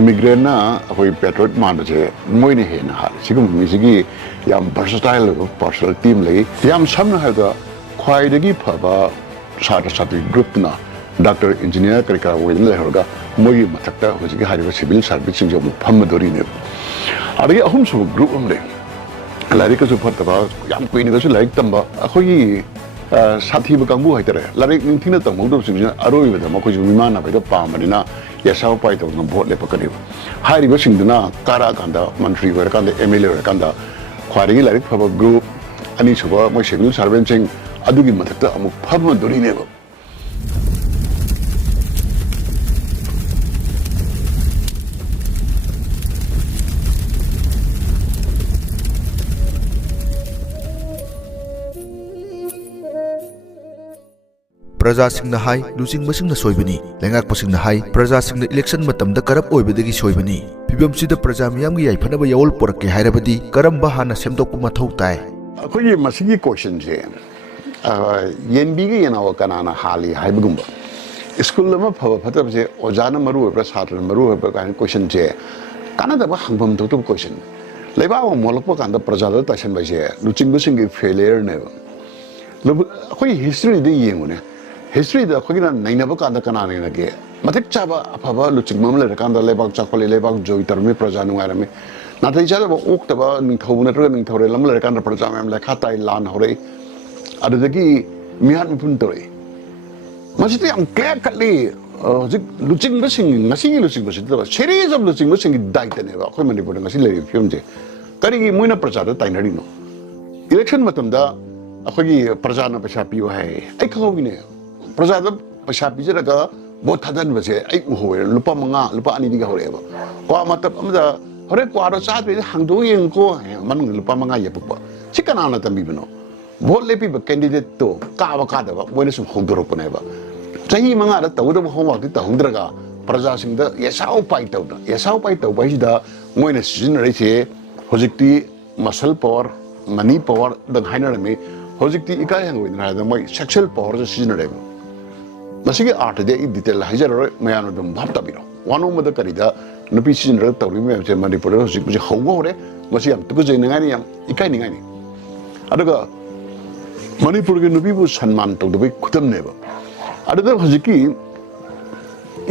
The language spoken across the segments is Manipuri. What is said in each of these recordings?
immigrant na hoi patriot man je moi ni he na ha sigum mi sigi yam versatile partial team lei yam samna ha da khwai de gi phaba satra satri group na doctor engineer karika win le horga moi mathakta hojigi hariba civil service sing jo pham dori ne adagi ahum su group am le lari ka su phat ba yam kuin ga su like tamba khoi साथी बकांगबु हाइतरे लारिक निंथिना तमौ दो सिंजना अरोइ बदा मखोइ विमान ना बेदो पामनिना यासाव पाइ तो भोट ले पकनि हाइरिबो सिंदना कारा कांदा मंत्री वर कांदा एमएलए वर कांदा ख्वारिगी लारिक फब ग्रुप अनि सुबा मै सिभिल सर्वेन्ट सिंग अदुगी मथक्ता अमु फब दोरिनेबो प्रजासिंगना हाई लुचिंगबसिंगना सोइबनी लेंगाकपसिंगना हाई प्रजासिंगना इलेक्शन मतमदा करप ओइबदगी सोइबनी फिबमसिदा प्रजा मियामगी याइफनबा यावल पोरके हाइरबदी करमबा हाना सेमदोकपा मथौ ताइ अखोई मसिगी क्वेश्चन जे येनबीगे येनाव कनाना हाली हाइबगुंबा स्कूल लमा फब फतबजे ओजाना मरु ओइब्रा सात्र मरु ओइब्रा कान क्वेश्चन जे कानादबा हंगबम तो क्वेश्चन लेबाव मोलपा कांदा प्रजादा तासन बाजे लुचिंगबसिंगी फेलियर ने अखोई हिस्ट्री दे येंगुने हिस्ट्री दा खोगिना नैनबो कांदा कनाने नगे मथिक चाबा अफबा लुचिंग ममले कांदा लेबाक चाखोले लेबाक जोइ तरमे प्रजा नुगारमे नाथै चाबा ओक्तबा निंथौ नत्र निंथौरे लमले कांदा प्रजा मेम लेखा ताइ लान हरे अददगी मिहान मुपुन तोरे मसिते हम क्लियर कटली जिक लुचिंग बसिंग ngasi लुचिंग बसित series of लुचिंग बसिंग दाइतने बा खोइ मनिपुर ngasi लेरि फिल्म जे करिगी मोइना प्रजा दा ताइनरिनो इलेक्शन मतमदा अखोगी प्रजा ना पैसा पियो है ai खगोगिने प्रजा पैसा पीजरगा भोट थादनबसे आई उहोय लुपा मंगा लुपा अनि दिगा होरेबा क्वा मतलब अमदा हरे क्वारो चाबे हांदो येंको मन लुपा मंगा यपपा चिकनाना तंबिबनो भोट लेपि कैंडिडेट तो काबा कादबा मोइना सु होंदोरपनेबा चाही मंगा दा तौदब होमवर्क तहुंद्रगा प्रजा सिंगदा यसाउ पाइ तौदा यसाउ पाइ तौबा हिदा मोइना सिजनरेसे होजिक्ति मसल पावर मनी पावर द हाइनरमे होजिक्ति इकाय हंगोइना दा मोइ सेक्सुअल पावर ज सिजनरेबा मसिगे आर्ट दे इ डिटेल हाइजरो मयानो दम भाप तबिरो वानो मद करिदा नुपि सिजनर तौरि मे जे मणिपुर होजिक बुजे हौगो होरे मसि याम तुगु जै नगानि याम इकाय निगानि अदगा मणिपुर के नुपि बु सम्मान तौदबै खुतम नेबा अदगा होजिकी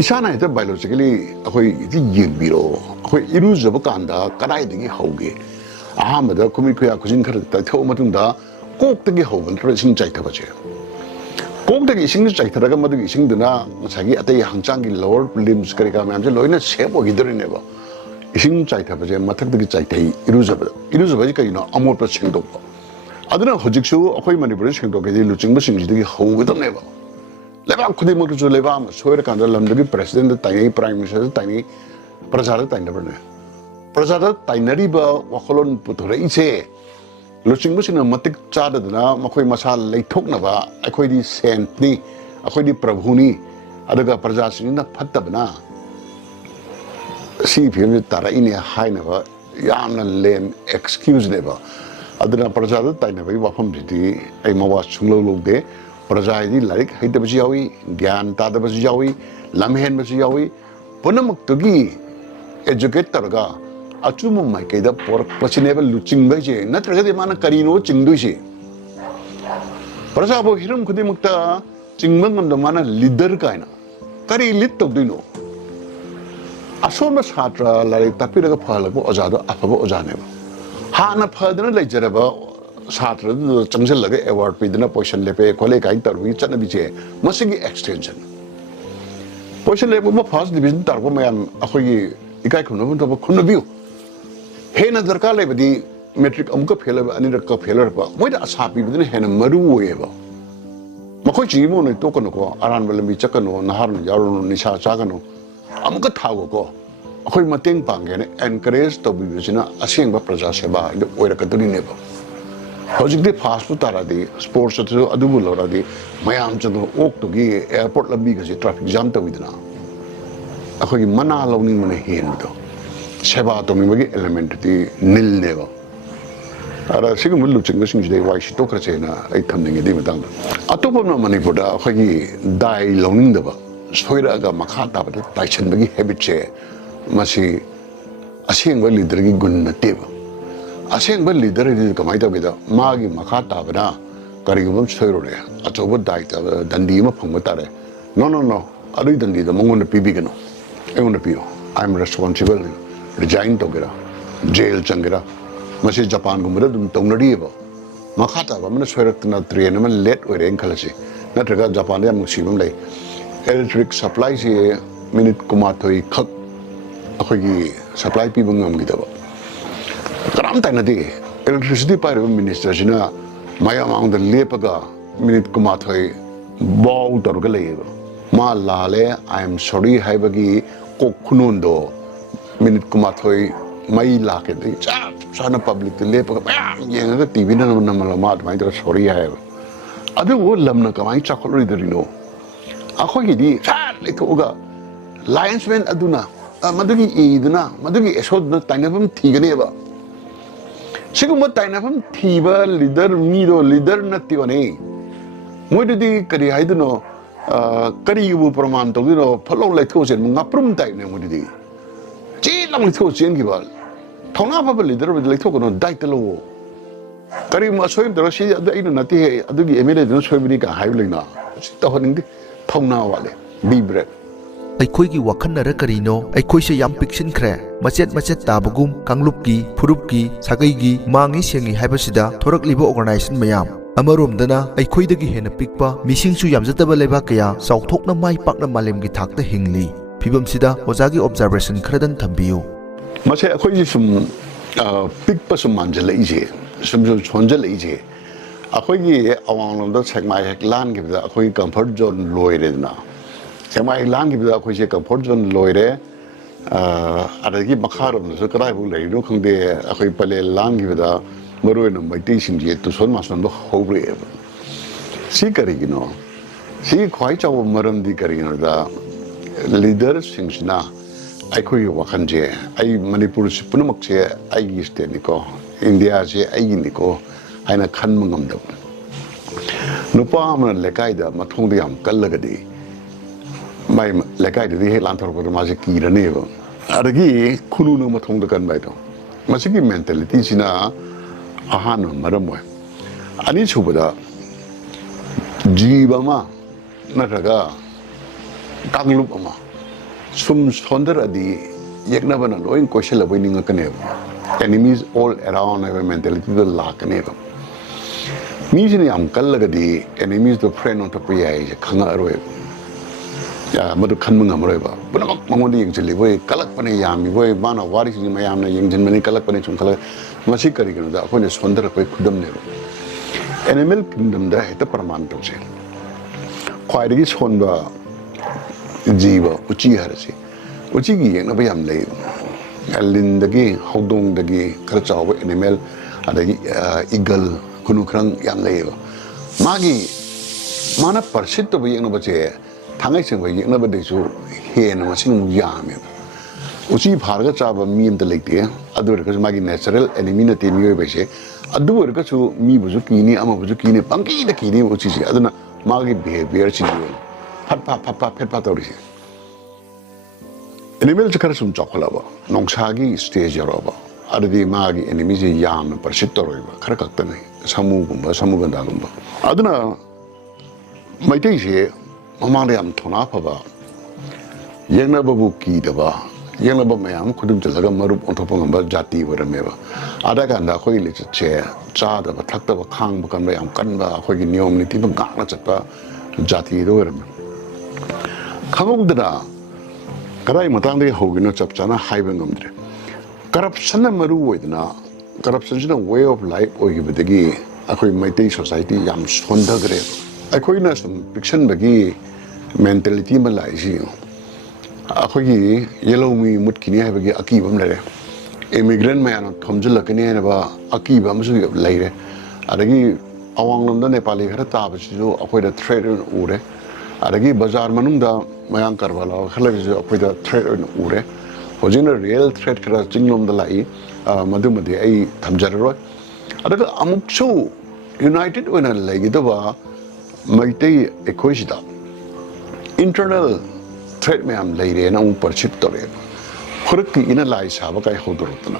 इसाना हेता बायोलॉजिकली अखोइ इति येंबिरो अखोइ इरुजब कांदा कदाय दगी हौगे अहामदा कुमि खुया खुजिन खर तथौ मतुंदा कोक्तगी हौबन ट्रेसिंग चाइथबजे कोक्तगी इसिंग चाइथरगा मदगी इसिंगदना मसागी अतै हांचांगी लोअर लिम्स करिका मैमजे लोइना शेप ओगिदरिनेबा इसिंग चाइथबजे मथकदगी चाइथै इरुजबजी कइनो अमोट सिंगदोप अदना होजिकसु अखोइ मणिपुर सिंगदोकेदि लुचिंग सिंगजिदगी हौगदनेबा लेबा खुदिमकजु लेबा सोयर कांदा लमदगी प्रेसिडेंट ताइ प्राइम मिनिस्टर ताइ प्रजादा ताइनबरने प्रजादा ताइनरिबा वखलोन पुथरे इसे लुचिंगबसिना मतिक चाददना मखोइ मसा लैथोकनबा अखोइदि सेंटनी अखोइदि प्रभुनी अदगा प्रजासिना फत्तबना सी फिल्म तारा इने हाइनबा यामना लेम एक्सक्यूज नेबा अदना प्रजादा ताइनबा वफम दिति ai mawa chunglo logde प्रजायदि लाइक हैतबसि यावी ज्ञान तादबसि यावी लमहेनबसि यावी पुनमक्तगी एजुकेट तरगा अचुम माइकेदा पोर पसिनेबल लुचिंग बजे नत्रगदि माना करिनो चिंगदुइसे प्रजाबो हिरम खुदिमक्ता चिंगमंगम माना लीडर काइना करि लीड तौदिनो असोम छात्र लाइक तापिरगा फलबो ओजादो अफबो ओजानेबो हाना फदना लेजरबा छात्र चंगजलगा अवार्ड पिदना पोजिशन लेपे खोले काइ तरबि चनबिचे मसिगी एक्सटेंशन पोजिशन लेपो फर्स्ट डिवीजन तरबो मयाम अखोगी इकाइ खुनबो तब खुनबिउ हेना दरकार लेबदी मेट्रिक अमुक फेलर अनिरक फेलर पा मोइदा आशा पिबदने हेना मरु ओएबा मखोइ चिमो नै तोकनको अरान बलमी चकनो नहार यारो निशा चागनो अमुक थागो को अखोइ मतेंग पांगेने एनकरेज तबिबसिना असेंबा प्रजा सेवा इद ओइरकदुनिनेबा हजिकदि फास्ट तारादि स्पोर्ट्स अतु अदुबु लौरादि मयाम चनो ओक्तोगी एयरपोर्ट लंबी गसे ट्रैफिक जाम तविदना अखोगी मना लौनिंग मने हेनदो सेवा तोमिबगी एलिमेंट ति निल नेबा अरा सिगम लुचिंग सिंगदे वाइसि तोखरचेना ai thamningi di matang atopa na manipur da khagi dai longning daba soiraga makha tabada taichenbagi habit che masi asing ba leader gi gun na teba asing ba leader di kamai ta bida magi makha ta bana kari gum soiro re achobo dai ta dandi ma phang ta re no adu dandi da mongon pi bi gano engon pi I'm responsible resign to gira jail changira masi Japan gum dum tongnadi ba makha ta ba mana soirak na train ma late ore en khalasi na traga Japan ya musibam lai electric supply si minute kumathoi khak akhoi supply pi bangam gidaba karam ta na di electricity pyro minister jina maya mang da lepaga minute kumathoi bow tor ga leba ma lale I am sorry haibagi kokhunondo minute kumathoi mai la ke di cha sana public lepaga yang ga tv na namala ma mai da sorry hai adu wo lamna kamai chakhol ridrino akhoi di sa letoga linesman aduna madugi iduna madugi esodna tainabam thigane sigum tainabam thiba leader mido leader natione moidudi kari haiduno kari bu praman to dino phalo laitho sen ngaprum taine moidudi chi lang laitho sen gi bal thona ba leader ba laitho kono daitalo kari ma soim dro si adu nati he adugi emele dino soibini ka haibleina to honing thona wale be bread ꯑꯩꯈꯣꯏꯒꯤ ꯋꯥꯈꯟꯅꯔ ꯀꯔꯤꯅꯣ ꯑꯩꯈꯣꯏꯁꯦ ꯌꯥꯝ ꯄꯤꯛꯁꯤꯟꯈ꯭ꯔꯦ ꯃꯆꯦꯠ ꯇꯥꯕꯒꯨꯝ ꯀꯥꯡꯂꯨꯞꯀꯤ ꯐꯨꯔꯨꯞꯀꯤ ꯁꯥꯒꯩꯒꯤ ꯃꯥꯡꯉꯤ ꯁꯦꯡꯉꯤ ꯍꯥꯏꯕꯁꯤꯗ ꯊꯣꯔꯛꯂꯤꯕ ꯑꯣꯔꯒꯅꯥꯏꯖꯦꯁꯟ ꯃꯌꯥꯝ ꯑꯃꯔꯣꯝꯗꯅ ꯑꯩꯈꯣꯏꯗꯒꯤ ꯍꯦꯟꯅ ꯄꯤꯛꯄ ꯃꯤꯁꯤꯡꯁꯨ ꯌꯥꯝꯖꯗꯕ ꯂꯩꯕꯥꯛ ꯀꯌꯥ ꯆꯥꯎꯊꯣꯛꯅ ꯃꯥꯏ ꯄꯥꯛꯅ ꯃꯥꯂꯦꯝꯒꯤ ꯊꯥꯛꯇ ꯍꯤꯡꯂꯤ ꯐꯤꯕꯝꯁꯤꯗ ꯑꯣꯖꯥꯒꯤ ꯑꯣꯕꯖꯥꯔꯕꯦꯁꯟ ꯈꯔꯗꯪ ꯊꯝꯕꯤꯌꯨ ꯃꯁꯦ ꯑꯩꯈꯣꯏꯁꯤ ꯁꯨꯝ ꯄꯤꯛꯄ ꯁꯨꯝ ꯃꯥꯟꯖꯜꯂꯛꯏꯁꯦ ꯁꯨꯝ ꯁꯣꯟꯖꯜꯂꯛꯏꯁꯦ ꯑꯩꯈꯣꯏꯒꯤ ꯑꯋꯥꯡꯂꯣꯝꯗ ꯁꯦꯛꯃꯥꯏ ꯍꯦꯛ ꯂꯥꯟꯈꯤꯕꯗ ꯑꯩꯈꯣꯏꯒꯤ ꯀꯝꯐꯔꯠ ꯖꯣꯟ ꯂꯣꯏꯔꯦꯗꯅ ꯁꯦꯛꯃꯥꯏ ꯂꯥꯟꯈꯤꯕꯗ ꯑꯩꯈꯣꯏꯁꯦ ꯀꯝꯐꯔꯠ ꯖꯣꯟ ꯂꯣꯏꯔꯦ ꯑꯗꯒꯤ ꯃꯈꯥꯔꯣꯝꯗꯁꯨ ꯀꯗꯥꯏꯐꯥꯎ ꯂꯩꯔꯤꯅꯣ ꯈꯪꯗꯦ ꯑꯩꯈꯣꯏ ꯄꯂꯦꯜ ꯂꯥꯟꯈꯤꯕꯗ ꯃꯔꯨꯑꯣꯏꯅ ꯃꯩꯇꯩꯁꯤꯡꯁꯦ ꯇꯨꯁꯣꯟ ꯃꯥꯁꯣꯟꯕ ꯍꯧꯔꯛꯑꯦꯕ ꯁꯤ ꯀꯔꯤꯒꯤꯅꯣ ꯁꯤ ꯈ꯭ꯋꯥꯏ ꯆꯥꯎꯕ ꯃꯔꯝꯗꯤ ꯀꯔꯤꯒꯤꯅꯣꯗ ꯂꯤꯗꯔꯁꯤꯡꯁꯤꯅ ꯑꯩꯈꯣꯏꯒꯤ ꯋꯥꯈꯜꯁꯦ ꯑꯩ ꯃꯅꯤꯄꯨꯔꯁꯤ ꯄꯨꯝꯅꯃꯛꯁꯦ ꯑꯩꯒꯤ ꯁ꯭ꯇꯦꯠꯅꯤꯀꯣ ꯏꯟꯗꯤꯌꯥꯁꯦ ꯑꯩꯒꯤꯅꯤꯀꯣ ꯍꯥꯏꯅ ꯈꯟꯕ ꯉꯝꯗꯕ ꯅꯨꯄꯥ ꯑꯃꯅ ꯂꯩꯀꯥꯏꯗ ꯃꯊꯣꯡꯗ ꯌꯥꯝ ꯀꯜꯂꯒꯗꯤ mai lekai de he lan thor ko ma je ki rane ba adagi khunu no mathong da kan bai to masigi mentality sina ahan maram wa ani chubada jiba ma na raga kanglup ama sum sondar adi yekna bana loin question la boining ka ne enemies all around have mentality the la ka ne ba mi jini am kallagadi enemies the friend on top ya khanga ro madu khanma ngamroiba punamak mangoni yengchili boi kalak pane yami boi bana wari si mayamna yengjin mani kalak pane chung khala masi kari gano da akhone sondar koi khudam ne animal kingdom da heta praman tawse khwaidagi sonba jiba uchi harase uchi gi yengna ba yam lei alin dagi hodong dagi khara chawa animal adagi eagle kunu khrang yam lei magi mana parsit to ba yengna ba che 당의 생각이 너버들도 해는 것은 무야면 우지 바르가 잡아 미인들 있대 아들 그래서 막이 내추럴 에니미나 때미에 베세 아들 그래서 미부주 기니 아마 부주 기니 빵기다 기니 우지지 아들나 막이 비헤비어 지요 팟팟 팻팟더리 에니미를 저카를 좀 쪼콜라봐 농사기 스테이지로 봐 아들이 막이 에니미지 야면 벌시더로이 봐 그래 갖다네 사무건다금 봐 아들나 마이테이시 mamang yam thona phaba yengna babu ki daba yengna ba mayam khudum chalaga marup onthopang ba jati warame ba ada ka na khoi le che cha da ba thak da ba khang ba kan ba yam kan ba khoi gi niyom ni ti ba ga na chat ba jati ro warame khagong da karai matang de hogi no chap chana haiba ngamdre corruption na maru oidna corruption is a way of life ogi bedagi akhoi maitai society yam sonda gre akhoi na sum fiction bagi mentality ma lai ji akhoi yellow mi mutkini ha bagi akibam lare immigrant ma na thomjul kani na ba akibam su lai re adagi awang lom da nepali khara ta ba ju akhoi da threat ure adagi bazar manung da mayang karbala khala ju akhoi da threat ure hojina real threat khara jinglom da lai madumadi ai thamjaroi adaga amuk chu united when lai gi da ba maitai equation internal threat me am lay re na un percip tore ꯈꯨꯔꯛꯀꯤ ꯏꯅ ꯂꯥꯏ ꯁꯥꯕ ꯀꯥꯏ ꯍꯧꯗꯣꯔꯛꯇꯅ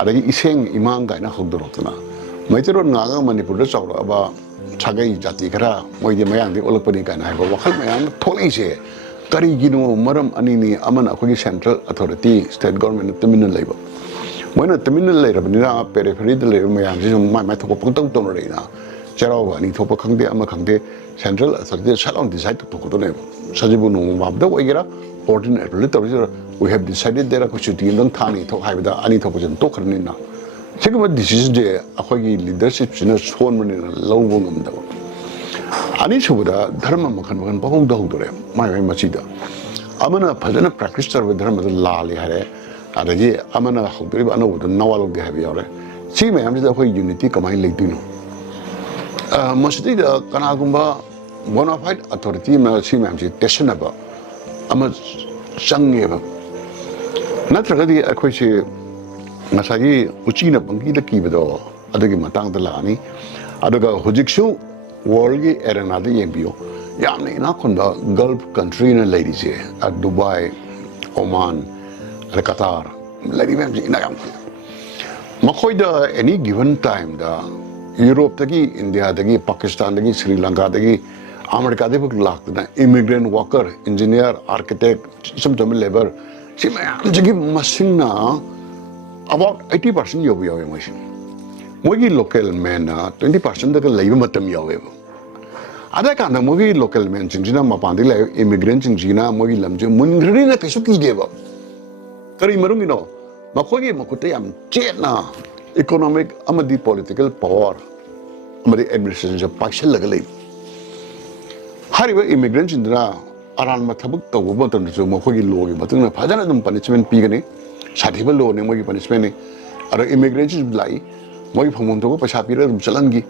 ꯑꯗꯒꯤ ꯏꯁꯦꯡ ꯏꯃꯥꯡ ꯀꯥꯏꯅ ꯍꯧꯗꯣꯔꯛꯇꯅ ꯃꯩꯇꯩꯔꯣꯟ ꯉꯥꯡꯉꯒ ꯃꯅꯤꯄꯨꯔꯗ ꯆꯥꯎꯔꯛꯑꯕ ꯁꯥꯒꯩ ꯖꯥꯇꯤ ꯈꯔ ꯃꯣꯏꯗꯤ ꯃꯌꯥꯡꯗꯒꯤ ꯑꯣꯜꯂꯛꯄꯅꯤ ꯀꯥꯏꯅ ꯍꯥꯏꯕ ꯋꯥꯈꯜ ꯃꯌꯥꯝ ꯊꯣꯛꯂꯛꯏꯁꯦ ꯀꯔꯤꯒꯤꯅꯣ ꯃꯔꯝ ꯑꯅꯤꯅꯤ ꯑꯃꯅ ꯑꯩꯈꯣꯏꯒꯤ ꯁꯦꯟꯇ꯭ꯔꯦꯜ ꯑꯊꯣꯔꯤꯇꯤ ꯁ꯭ꯇꯦꯠ ꯒꯣꯔꯃꯦꯟꯅ ꯇꯨꯃꯤꯟꯅ ꯂꯩꯕ ꯃꯣꯏꯅ ꯇꯨꯃꯤꯟꯅ ꯂꯩꯔꯕꯅꯤꯅ ꯄꯦꯔꯤꯐꯦꯔꯤꯗ ꯂꯩꯔꯤꯕ ꯃꯌꯥꯝꯁꯤ ꯁꯨꯝ ꯃꯥꯏ ꯊꯣꯛꯄ ꯄꯪꯇꯧ ꯇꯧꯅꯔꯛꯏꯅ ꯆꯩꯔꯥꯎꯕ ꯑꯅꯤ ꯊꯣꯛꯄ ꯈꯪꯗꯦ ꯑꯃ ꯈꯪꯗꯦ ꯁꯦꯟꯇ꯭ꯔꯦꯜ ꯑꯊꯣꯔꯤꯇꯤ ꯁꯠ ꯂꯥꯎꯟ ꯗꯤꯁꯥꯏꯠ ꯇꯧꯊꯣꯛꯀꯗꯣꯏꯅꯦꯕ ꯁꯖꯤꯕꯨ ꯅꯣꯡꯃꯥꯕꯗ ꯑꯣꯏꯒꯦꯔꯥ 14 April ꯇꯧꯔꯤꯁꯤꯔ we have decided that ꯑꯩꯈꯣꯏ ꯁꯨꯇꯤ ꯑꯃꯇꯪ ꯊꯥꯅꯤ ꯊꯣꯛ ꯍꯥꯏꯕꯗ ꯑꯅꯤ ꯊꯣꯛꯄꯁꯦ ꯑꯗꯨꯝ ꯇꯣꯛꯈ꯭ꯔꯅꯤꯅ ꯁꯤꯒꯨꯝꯕ ꯗꯤꯁꯤꯖꯟꯁꯦ ꯑꯩꯈꯣꯏꯒꯤ ꯂꯤꯗꯔꯁꯤꯞꯁꯤꯅ ꯁꯣꯟꯕꯅꯤꯅ ꯂꯧꯕ ꯉꯝꯗꯕ ꯑꯅꯤꯁꯨꯕꯗ ꯙꯔꯃ ꯃꯈꯜ ꯃꯈꯜ ꯄꯪꯍꯧꯗ ꯍꯧꯗꯣꯔꯦ ꯃꯥꯏ ꯃꯆꯤꯗ ꯑꯃꯅ ꯐꯖꯅ ꯄ꯭ꯔꯦꯛꯇꯤꯁ ꯇꯧꯔꯕ ꯙꯔꯃꯗ ꯂꯥꯜꯂꯦ ꯍꯥꯏꯔꯦ ꯑꯗꯒꯤ ꯑꯃꯅ ꯍꯧꯗꯣꯔꯤꯕ ꯑꯅꯧꯕꯗ ꯅꯋꯥ ꯂꯧꯗꯦ ꯍꯥꯏꯕ ꯌꯥꯎꯔꯦ ꯁꯤ ꯃꯌꯥꯝꯁꯤꯗ ꯑꯩꯈꯣꯏ ꯌꯨꯅꯤꯇꯤ ꯀꯃꯥꯏꯅ ꯂꯩꯗꯣꯏꯅꯣ ꯃꯁꯤꯗꯩꯗ ꯀꯅꯥꯒꯨꯝꯕ ꯕꯣꯅꯥꯐꯥꯏꯠ ꯑꯊꯣꯔꯤꯇꯤ ꯑꯃ ꯁꯤ ꯃꯌꯥꯝꯁꯤ ꯇꯦꯁꯟꯅꯕ ꯑꯃ ꯆꯪꯉꯦꯕ ꯅꯠꯇ꯭ꯔꯒꯗꯤ ꯑꯩꯈꯣꯏꯁꯦ ꯉꯁꯥꯏꯒꯤ ꯎꯆꯤꯅ ꯄꯪꯀꯤꯗ ꯀꯤꯕꯗꯣ ꯑꯗꯨꯒꯤ ꯃꯇꯥꯡꯗ ꯂꯥꯛꯑꯅꯤ ꯑꯗꯨꯒ ꯍꯧꯖꯤꯛꯁꯨ ꯋꯥꯔꯜꯒꯤ ꯑꯦꯔꯦꯅꯥꯗ ꯌꯦꯡꯕꯤꯌꯨ ꯌꯥꯝꯅ ꯏꯅꯥꯛ ꯈꯨꯟꯕ ꯒꯜꯐ ꯀꯟꯇ꯭ꯔꯤꯅ ꯂꯩꯔꯤꯁꯦ ꯗꯨꯕꯥꯏ ꯑꯣꯃꯥꯟ ꯑꯗ ꯀꯇꯥꯔ ꯂꯩꯔꯤꯕ ꯃꯌꯥꯝꯁꯦ ꯏꯅꯥꯛ ꯌꯥꯝ ꯈꯨꯜꯂꯦ ꯃꯈꯣꯏꯗ ꯑꯦꯅꯤ ꯒꯤꯚꯟ ꯇꯥꯏꯝꯗ ꯌꯨꯔꯣꯞꯇꯒꯤ ꯏꯟꯗꯤꯌꯥꯗꯒꯤ ꯄꯥꯀꯤꯁꯇꯥꯟꯗꯒꯤ ꯁ꯭ꯔꯤ ꯂꯪꯀꯥꯗꯒꯤ ꯑꯃꯦꯔꯤꯀꯥꯗꯒꯤ ꯂꯥꯛꯇꯅ ꯏꯃꯤꯒ꯭ꯔꯦꯟ ꯋꯥꯀꯔ ꯏꯟꯖꯤꯅꯤꯌꯥꯔ ꯑꯥꯔꯀꯤꯇꯦꯛ ꯏꯆꯝ ꯆꯝꯕ ꯂꯦꯕꯔ ꯁꯤ ꯃꯌꯥꯝꯁꯤꯒꯤ ꯃꯁꯤꯡꯅ about 80% ꯌꯧꯕ ꯌꯥꯎꯋꯦ ꯃꯣꯏꯁꯤ ꯃꯣꯏꯒꯤ ꯂꯣꯀꯦꯜ ꯃꯦꯟꯅ 20%ꯗꯒ ꯂꯩꯕ ꯃꯇꯝ ꯌꯥꯎꯋꯦꯕ ꯑꯗ ꯀꯥꯟꯗ ꯃꯣꯏꯒꯤ ꯂꯣꯀꯦꯜ ꯃꯦꯟꯁꯤꯡꯁꯤꯅ ꯃꯄꯥꯟꯗꯒꯤ ꯂꯥꯛꯏꯕ ꯏꯃꯤꯒ꯭ꯔꯦꯟꯁꯤꯡꯁꯤꯅ ꯃꯣꯏꯒꯤ ꯂꯝꯁꯦ ꯃꯨꯟꯈ꯭ꯔꯅꯤꯅ ꯀꯩꯁꯨ ꯀꯤꯗꯦꯕ ꯀꯔꯤ ꯃꯔꯝꯒꯤꯅꯣ ꯃꯈꯣꯏꯒꯤ ꯃꯈꯨꯠꯇ ꯌꯥꯝ ꯆꯦꯠꯅ ꯏꯀꯣꯅꯣꯃꯤꯛ ꯑꯃꯗꯤ ꯄꯣꯂꯤꯇꯤꯀꯦꯜ ꯄꯋꯥꯔ ꯑꯃꯗꯤ ꯑꯦꯗꯃꯤꯅꯤꯁꯇ꯭ꯔꯦꯁꯟꯁꯦ ꯄꯥꯏꯁꯤꯜꯂꯒ ꯂꯩꯕ ꯍꯥꯏꯔꯤꯕ ꯏꯃꯤꯒ꯭ꯔꯦꯟꯁꯤꯡꯗꯨꯅ ꯑꯔꯥꯟꯕ ꯊꯕꯛ ꯇꯧꯕ ꯃꯇꯝꯗꯁꯨ ꯃꯈꯣꯏꯒꯤ ꯂꯣꯒꯤ ꯃꯇꯨꯡꯗ ꯐꯖꯅ ꯑꯗꯨꯝ ꯄꯅꯤꯁꯃꯦꯟ ꯄꯤꯒꯅꯤ ꯁꯥꯊꯤꯕ ꯂꯣꯅꯤ ꯃꯣꯏꯒꯤ ꯄꯅꯤꯁꯃꯦꯟꯅꯤ ꯑꯗ ꯏꯃꯤꯒ꯭ꯔꯦꯟꯁꯤꯡꯁꯨ ꯂꯥꯛꯏ ꯃꯣꯏꯒꯤ ꯐꯪꯐꯝ ꯊꯣꯛꯄ ꯄꯩꯁꯥ ꯄꯤꯔꯒ ꯑꯗꯨꯝ ꯆꯠꯍꯟꯈꯤ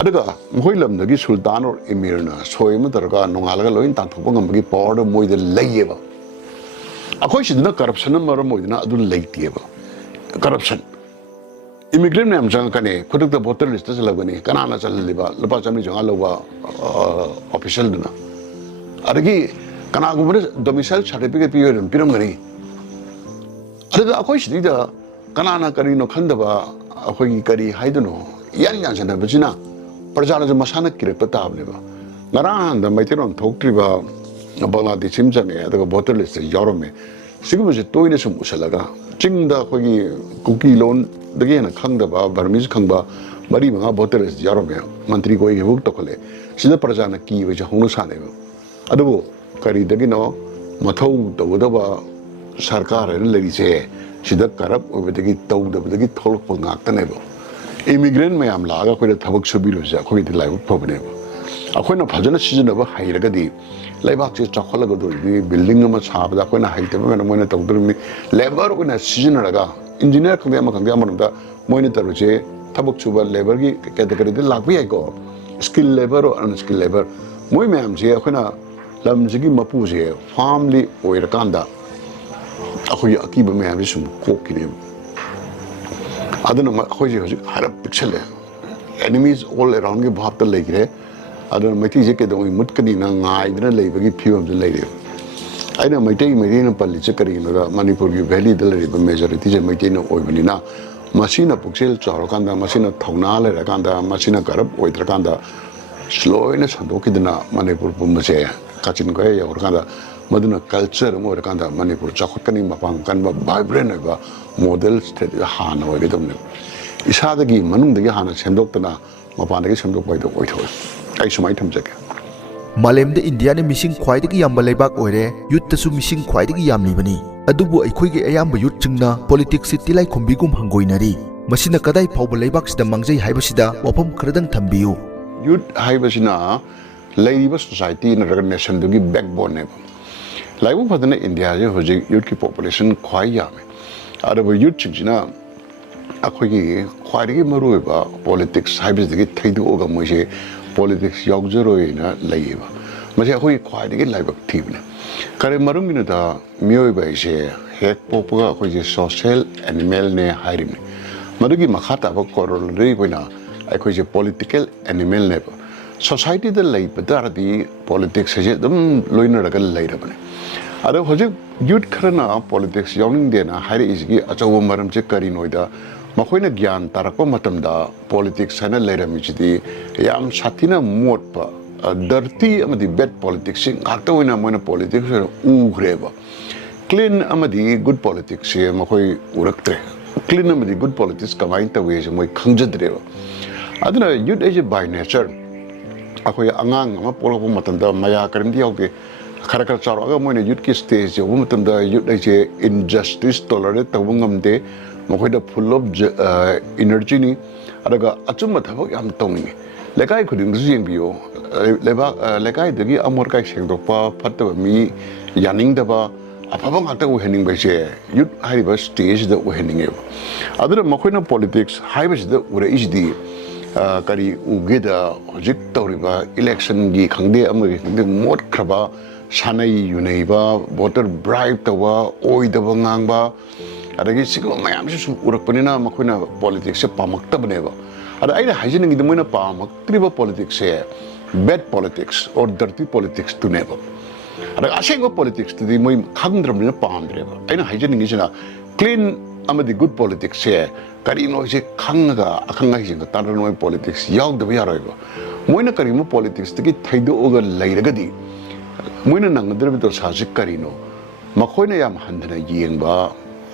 ꯑꯗꯨꯒ ꯃꯈꯣꯏ ꯂꯝꯗꯒꯤ ꯁꯨꯜꯇꯥꯟ ꯑꯣꯔ ꯏꯃꯤꯔꯅ ꯁꯣꯏ ꯑꯃ ꯇꯧꯔꯒ ꯅꯣꯡꯉꯥꯜꯂꯒ ꯂꯣꯏꯅ ꯇꯥꯟꯊꯣꯛꯄ ꯉꯝꯕꯒꯤ ꯄꯋꯥꯔꯗꯣ ꯃꯣꯏꯗ ꯂꯩꯌꯦꯕ ꯑꯩꯈꯣꯏ ꯁꯤꯗꯅ ꯀꯔꯞꯁꯟꯅ ꯃꯔꯝ ꯑꯣꯏꯗꯅ ꯑꯗꯨ ꯂꯩꯇꯦꯕ ꯀꯔꯞꯁꯟ ꯏꯃꯤꯒ꯭ꯔꯦꯟ ꯃꯌꯥꯝ ꯆꯪꯉꯛꯀꯅꯤ ꯈꯨꯗꯛꯇ ꯚꯣꯇꯔ ꯂꯤꯁꯇ ꯆꯜꯂꯛꯀꯅꯤ ꯀꯅꯥꯅ ꯆꯜꯍꯜꯂꯤꯕ ꯂꯨꯄꯥ 1,500 ꯂꯧꯕ ꯑꯣꯐꯤꯁꯦꯜꯗꯨꯅ ꯑꯗꯒꯤ ꯀꯅꯥꯒꯨꯝꯕꯅ ꯗꯣꯃꯤꯁꯥꯏꯜ ꯁꯥꯔꯇꯤꯐꯤꯀꯦꯠ ꯄꯤꯌꯣ ꯑꯗꯨꯝ ꯄꯤꯔꯝꯒꯅꯤ ꯑꯗꯨꯒ ꯑꯩꯈꯣꯏ ꯁꯤꯗꯩꯗ ꯀꯅꯥꯅ ꯀꯔꯤꯅꯣ ꯈꯟꯗꯕ ꯑꯩꯈꯣꯏꯒꯤ ꯀꯔꯤ ꯍꯥꯏꯗꯣꯏꯅೋ ꯏꯌꯥꯟ ꯌꯥꯟꯁꯤꯟꯅꯕꯁꯤꯅ ꯄ꯭ꯔꯖꯥꯅꯁꯨ ꯃꯁꯥꯅ ꯀꯤꯔꯛꯄ ꯇꯥꯕꯅꯦꯕ ꯉꯔꯥꯡꯗ ꯃꯩꯇꯩꯂꯣꯟ ꯊꯣꯛꯇ꯭ꯔꯤꯕ ꯕꯪꯒ꯭ꯂꯥꯗꯦꯁꯤ ꯑꯃ ꯆꯪꯉꯛꯑꯦ ꯑꯗꯨꯒ ꯚꯣꯇꯔ ꯂꯤꯁꯇ ꯌꯥꯎꯔꯝꯃꯦ ꯁꯤꯒꯨꯝꯕꯁꯦ ꯇꯣꯏꯅ ꯁꯨꯝ ꯎꯁꯜꯂꯒ ꯆꯤꯡꯗ ꯑꯩꯈꯣꯏꯒꯤ ꯀꯨꯀꯤ ꯂꯣꯟꯗꯒꯤ ꯍꯦꯟꯅ ꯈꯪꯗꯕ ꯕꯔꯃꯤꯁ ꯈꯪꯕ 4-5 ꯚꯣꯇꯔ ꯂꯤꯁꯇ ꯌꯥꯎꯔꯝꯃꯦ ꯃꯟꯇ꯭ꯔꯤ ꯀꯣꯏꯒꯤꯕꯨ ꯇꯧꯈꯠꯂꯦ ꯁꯤꯗ ꯄ꯭ꯔꯖꯥꯅ ꯀꯤꯕꯁꯦ ꯍꯧꯅ ꯁꯥꯟꯅꯩꯕ ꯑꯗꯨꯕꯨ ꯀꯔꯤꯗꯒꯤꯅꯣ ꯃꯊꯧ ꯇꯧꯒꯗꯕ ꯁꯔꯀꯥꯔ ꯍꯥꯏꯅ ꯂꯩꯔꯤꯁꯦ ꯁꯤꯗ ꯀꯔꯞ ꯑꯣꯏꯕꯗꯒꯤ ꯇꯧꯗꯕꯗꯒꯤ ꯊꯣꯛꯂꯛꯄ ꯉꯥꯛꯇꯅꯦꯕ ꯏꯃꯤꯒ꯭ꯔꯦꯟ ꯃꯌꯥꯝ ꯂꯥꯛꯑꯒ ꯑꯩꯈꯣꯏꯗ ꯊꯕꯛ ꯁꯨꯕꯤꯔꯨꯕꯁꯦ ꯑꯩꯈꯣꯏꯒꯤꯗꯤ ꯂꯥꯏꯕꯛ ꯐꯕꯅꯦꯕ ꯑꯩꯈꯣꯏꯅ ꯐꯖꯅ ꯁꯤꯖꯤꯟꯅꯕ ꯍꯩꯔꯒꯗꯤ ꯂꯩꯕꯥꯛꯁꯦ ꯆꯥꯎꯈꯠꯂꯒꯗꯣꯔꯤꯕꯅꯤ ꯕꯤꯜꯗꯤꯡ ꯑꯃ ꯁꯥꯕꯗ ꯑꯩꯈꯣꯏꯅ ꯍꯩꯇꯕ ꯃꯌꯥꯝ ꯃꯣꯏꯅ ꯇꯧꯗꯣꯔꯤꯕꯅꯤ ꯂꯦꯕꯔ ꯑꯣꯏꯅ ꯁꯤꯖꯤꯟꯅꯔꯒ ꯏꯟꯖꯤꯅꯤꯌꯥꯔ ꯈꯪꯗꯦ ꯑꯃ ꯈꯪꯗꯦ ꯑꯃꯔꯣꯝꯗ ꯃꯣꯏꯅ ꯇꯧꯔꯤꯁꯦ ꯊꯕꯛ ꯁꯨꯕ ꯂꯦꯕꯔꯒꯤ ꯀꯦꯇꯦꯒꯣꯔꯤꯗ ꯂꯥꯛꯄ ꯌꯥꯏꯀꯣ ꯁ꯭ꯀꯤꯜ ꯂꯦꯕꯔ ꯑꯣꯔ ꯑꯟꯁ꯭ꯀꯤꯜ ꯂꯦꯕꯔ ꯃꯣꯏ ꯃꯌꯥꯝꯁꯦ ꯑꯩꯈꯣꯏꯅ ꯂꯝꯁꯤꯒꯤ ꯃꯄꯨꯁꯦ ꯐꯥꯝꯂꯤ ꯑꯣꯏꯔꯀꯥꯟꯗ ꯑꯩꯈꯣꯏꯒꯤ ꯑꯀꯤꯕ ꯃꯌꯥꯝꯁꯦ ꯁꯨꯝ ꯀꯣꯛꯈꯤꯅꯦꯕ ꯑꯗꯨꯅ ꯑꯩꯈꯣꯏꯁꯦ ꯍꯧꯖꯤꯛ ꯍꯥꯏꯔꯞ ꯄꯤꯛꯁꯜꯂꯦ ꯑꯦꯅꯤꯃꯤꯁ ꯑꯣꯜ ꯑꯦꯔꯥꯎꯟꯒꯤ ꯚꯥꯞꯇ ꯂꯩꯈ꯭ꯔꯦ ꯑꯗꯨꯅ ꯃꯩꯇꯩꯁꯦ ꯀꯩꯗꯧꯉꯩ ꯃꯨꯠꯀꯅꯤꯅ ꯉꯥꯏꯗꯅ ꯂꯩꯕꯒꯤ ꯐꯤꯕꯝꯁꯦ ꯂꯩꯔꯦꯕ ꯑꯩꯅ ꯃꯩꯇꯩꯅ ꯄꯜꯂꯤꯁꯦ ꯀꯔꯤꯒꯤꯅꯣꯗ ꯃꯅꯤꯄꯨꯔꯒꯤ ꯚꯦꯂꯤꯗ ꯂꯩꯔꯤꯕ ꯃꯦꯖꯣꯔꯤꯇꯤꯁꯦ ꯃꯩꯇꯩꯅ ꯑꯣꯏꯕꯅꯤ나 ꯃꯁꯤꯅ ꯄꯨꯛꯆꯦꯜ ꯆꯥꯎꯔꯀꯥꯟꯗ ꯃꯁꯤꯅ ꯊꯧꯅꯥ ꯂꯩꯔꯀꯥꯟꯗ ꯃꯁꯤꯅ ꯀꯔꯞ ꯑꯣꯏꯗ꯭ꯔꯀꯥꯟꯗ ꯂꯣꯏꯅ ꯁꯟꯗꯣꯛꯈꯤꯗꯅ ꯃꯅꯤꯄꯨꯔ ꯄꯨꯝꯕꯁꯦ ꯀꯥꯆꯤꯟ ꯀꯣꯏꯌꯥ ꯌꯧꯔꯀꯥꯟꯗ ꯃꯗꯨꯅ ꯀꯜꯆꯔ ꯑꯃ ꯑꯣꯏꯔꯀꯥꯟꯗ ꯃꯅꯤꯄꯨꯔ ꯆꯥꯎꯈꯠꯀꯅꯤ ꯃꯄꯥꯡ ꯀꯟꯕ ꯚꯥꯏꯕ꯭ꯔꯦꯟ ꯑꯣꯏꯕ ꯃꯣꯗꯦꯜ ꯁ꯭ꯇꯦꯠꯇ ꯍꯥꯟꯅ ꯑꯣꯏꯒꯗꯕꯅꯦꯕ ꯏꯁꯥꯗꯒꯤ ꯃꯅꯨꯡꯗꯒꯤ ꯍꯥꯟꯅ ꯁꯦꯝꯗꯣꯛꯇꯅ ꯃꯄꯥꯟꯗꯒꯤ ꯁꯦꯝꯗꯣꯛꯄ ꯍꯥꯏꯗꯣ ꯑꯣꯏꯊꯣꯛꯑꯦ ꯑꯩ ꯁꯨꯃꯥꯏꯅ ꯊꯝꯖꯒꯦ ꯃꯥꯂꯦꯝꯗ ꯏꯟꯗꯤꯌꯥꯅ ꯃꯤꯁꯤꯡ ꯈ꯭ꯋꯥꯏꯗꯒꯤ ꯌꯥꯝꯕ ꯂꯩꯕꯥꯛ ꯑꯣꯏꯔꯦ ꯌꯨꯠꯇꯁꯨ ꯃꯤꯁꯤꯡ ꯈ꯭ꯋꯥꯏꯗꯒꯤ ꯌꯥꯝꯂꯤꯕꯅꯤ ꯑꯗꯨꯕꯨ ꯑꯩꯈꯣꯏꯒꯤ ꯑꯌꯥꯝꯕ ꯌꯨꯠꯁꯤꯡꯅ ꯄꯣꯂꯤꯇꯤꯛꯁꯁꯤ ꯇꯤꯂꯥꯏꯈꯨꯝꯕꯤꯒꯨꯝ ꯍꯪꯒꯣꯏꯅꯔꯤ ꯃꯁꯤꯅ ꯀꯗꯥꯏ ꯐꯥꯎꯕ ꯂꯩꯕꯥꯛꯁꯤꯗ ꯃꯥꯡꯖꯩ ꯍꯥꯏꯕꯁꯤꯗ ꯋꯥꯐꯝ ꯈꯔꯗꯪ ꯊꯝꯕꯤꯌꯨ ꯌꯨꯠ ꯍꯥꯏꯕꯁꯤꯅ ꯂꯩꯔꯤꯕ ꯁꯣꯁꯥꯏꯇꯤ ꯅꯠꯇ꯭ꯔꯒ ꯅꯦꯁꯟꯗꯨꯒꯤ ꯕꯦꯛꯕꯣꯟꯅꯦꯕ ꯂꯥꯏꯕꯛ ꯐꯗꯅ ꯏꯟꯗꯤꯌꯥꯁꯦ ꯍꯧꯖꯤꯛ ꯌꯨꯠꯀꯤ ꯄꯣꯄꯨꯂꯦꯁꯟ ꯈ꯭ꯋꯥꯏ ꯌꯥꯝꯃꯦ ꯑꯗꯨꯕꯨ ꯌꯨꯠꯁꯤꯡꯁꯤꯅ ꯑꯩꯈꯣꯏꯒꯤ ꯈ꯭ꯋꯥꯏꯗꯒꯤ ꯃꯔꯨꯑꯣꯏꯕ ꯄꯣꯂꯤꯇꯤꯛꯁ ꯍꯥꯏꯕꯁꯤꯗꯒꯤ ꯊꯩꯗꯣꯛꯑꯒ ꯃꯣꯏꯁꯦ ꯄꯣꯂꯤꯇꯤꯛꯁ ꯌꯥꯎꯖꯔꯣꯏꯅ ꯂꯩꯌꯦꯕ ꯃꯁꯤ ꯑꯩꯈꯣꯏꯒꯤ ꯈ꯭ꯋꯥꯏꯗꯒꯤ ꯂꯥꯏꯕꯛ ꯊꯤꯕꯅꯦ ꯀꯔꯤ ꯃꯔꯝꯒꯤꯅꯣꯗ ꯃꯤꯑꯣꯏꯕ ꯍꯥꯏꯁꯦ ꯍꯦꯛ ꯄꯣꯛꯄꯒ ꯑꯩꯈꯣꯏꯁꯦ ꯁꯣꯁꯤꯌꯦꯜ ꯑꯦꯅꯤꯃꯦꯜꯅꯦ ꯍꯥꯏꯔꯤꯕꯅꯤ ꯃꯗꯨꯒꯤ ꯃꯈꯥ ꯇꯥꯕ ꯀꯣꯔꯣꯂꯔꯤ ꯑꯣꯏꯅ ꯑꯩꯈꯣꯏꯁꯦ ꯄꯣꯂꯤꯇꯤꯀꯦꯜ ꯑꯦꯅꯤꯃꯦꯜꯅꯦꯕ ꯁꯣꯁꯥꯏꯇꯤꯗ ꯂꯩꯕ ꯇꯥꯔꯗꯤ ꯄꯣꯂꯤꯇꯤꯛꯁ ꯍꯥꯏꯁꯦ ꯑꯗꯨꯝ ꯂꯣꯏꯅꯔꯒ ꯂꯩꯔꯕꯅꯦ ada hojik youth kharana politics yawning dena haire isgi achaw maram che kari noida makhoina gyan tarakpa matamda politics hana leirami chidi yam sathina motpa dirty amadi bad politics ngakta oina moina politics ugreba clean amadi good politics se makhoi uraktre clean amadi good politics kamai tawe je moi khangjadreba aduna youth age by nature akhoi angang ama polok matamda maya karimdi yauge khara khara charo moina youth ki stage je matamda youth age injustice tolerate tawungamde makhoi da full of energy ni adaga achum thabak yam tawni lekai khuding jing biyo leba lekai dagi amor kai sengdokpa phatta mi yaning daba afaba ngakta uhening baise youth haiba stage da uhening e adura makhoi na politics haiba da ura isdi kari ugeda hojik tawriba election gi khangde amagi khangde mot khraba sanai yuneiba voter bribe tawa oidaba ngangba adagi sigo mayam su urakpanina makhoi na politics se pamaktabneba ada aina hygiene gi moina pamaktriba politics se bad politics or dirty politics to never ada ashengo politics to the moi khangdramna pamdreba aina hygiene gi sina clean amadi good politics se kari no je khanga akhanga hi ga tan no politics yaud da yaroiba moina kari mo politics tiki thaido oga leiragadi moina nangdreba to sajik kari no makhoina yam handana yengba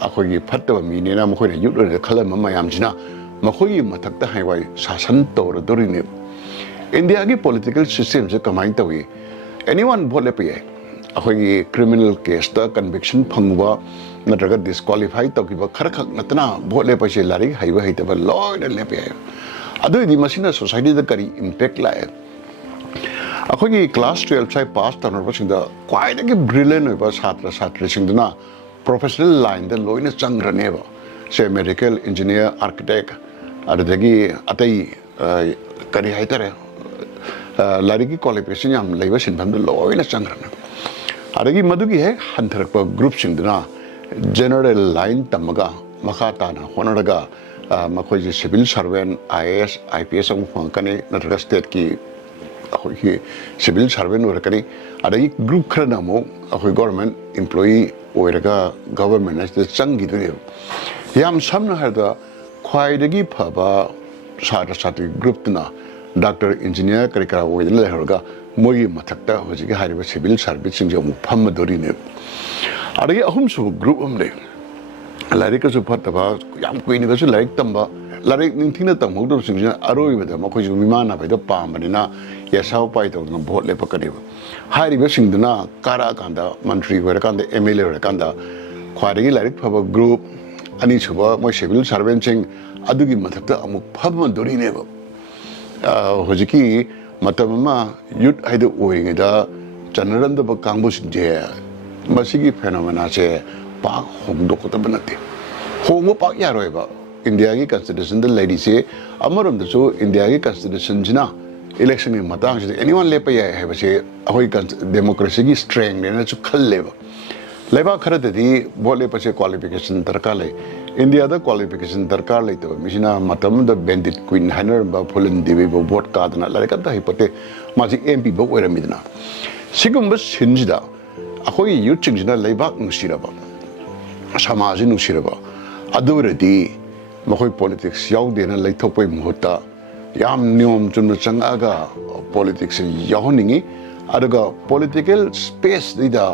akhoi phattaba mi ne na makhoina yut re khalam mayam jina makhoi mathakta haiwai sasan tor dorine india gi political system je kamai tawi anyone vote le pe akhoi criminal case ta conviction phangwa natraga disqualify tawkiba kharkhak natna vote le pase lari haiwa haitaba loina le pe adu di machine society da kari impact la akhoi class 12 chai pass tanor sinda quite a brilliant ba chhatra chhatri singduna professional line da loina changraneba say medical engineer architect adagi atai kari haitare larigi qualification yam leiba sinbam da loina changrana adagi madugi he hanthrakpa group singduna general line tamaga makha tana honaraga makhoi civil servant IAS IPS ang phangkani natraga state ki akhoi civil servant orakani adagi group khrana mo akhoi government employee oiraga government as the changi dure yam samna harda khwaidagi phaba sara sati group na doctor engineer karikara oidna leharga mogi mathakta hojigi hariba civil service sing jamu phamma dorine adagi ahum su group amle larik su phataba yam kuini ga su laik tamba larik ningthina tamhog dor sing aroi bada makhoi ju mimana baida pambanina yasaw pai to na vote le pakani hariba sing duna kara kanda mantri wera kanda MLA wera kanda khwadagi larik phaba group ani chuba moi civil servant sing adugi mathakta amu phamma dorine ba hojiki matama youth haida oingida chanaranda ba kangbu je masigi phenomena che pa hongdo ko tabanate hongbo pa yaroi ba india gi constitution the lady se amaram da so india gi constitution jina election ni matang je anyone lepa ya hai ba che ahoi democracy gi strength ne chu khalle ba leba khara di bole pa che qualification darkar le india da qualification darkar le to misina matam da bandit queen haner ba pholen dibi ba vote ka dana la ka da hipote maji mp ba oiramidna sigum ba sinjida ahoi youth chingina leba nusira ba samaji nusira ba aduradi mahoi politics yaud na laithopoi muhutta yam niom chunna changaga politics yahoningi aduga political space dida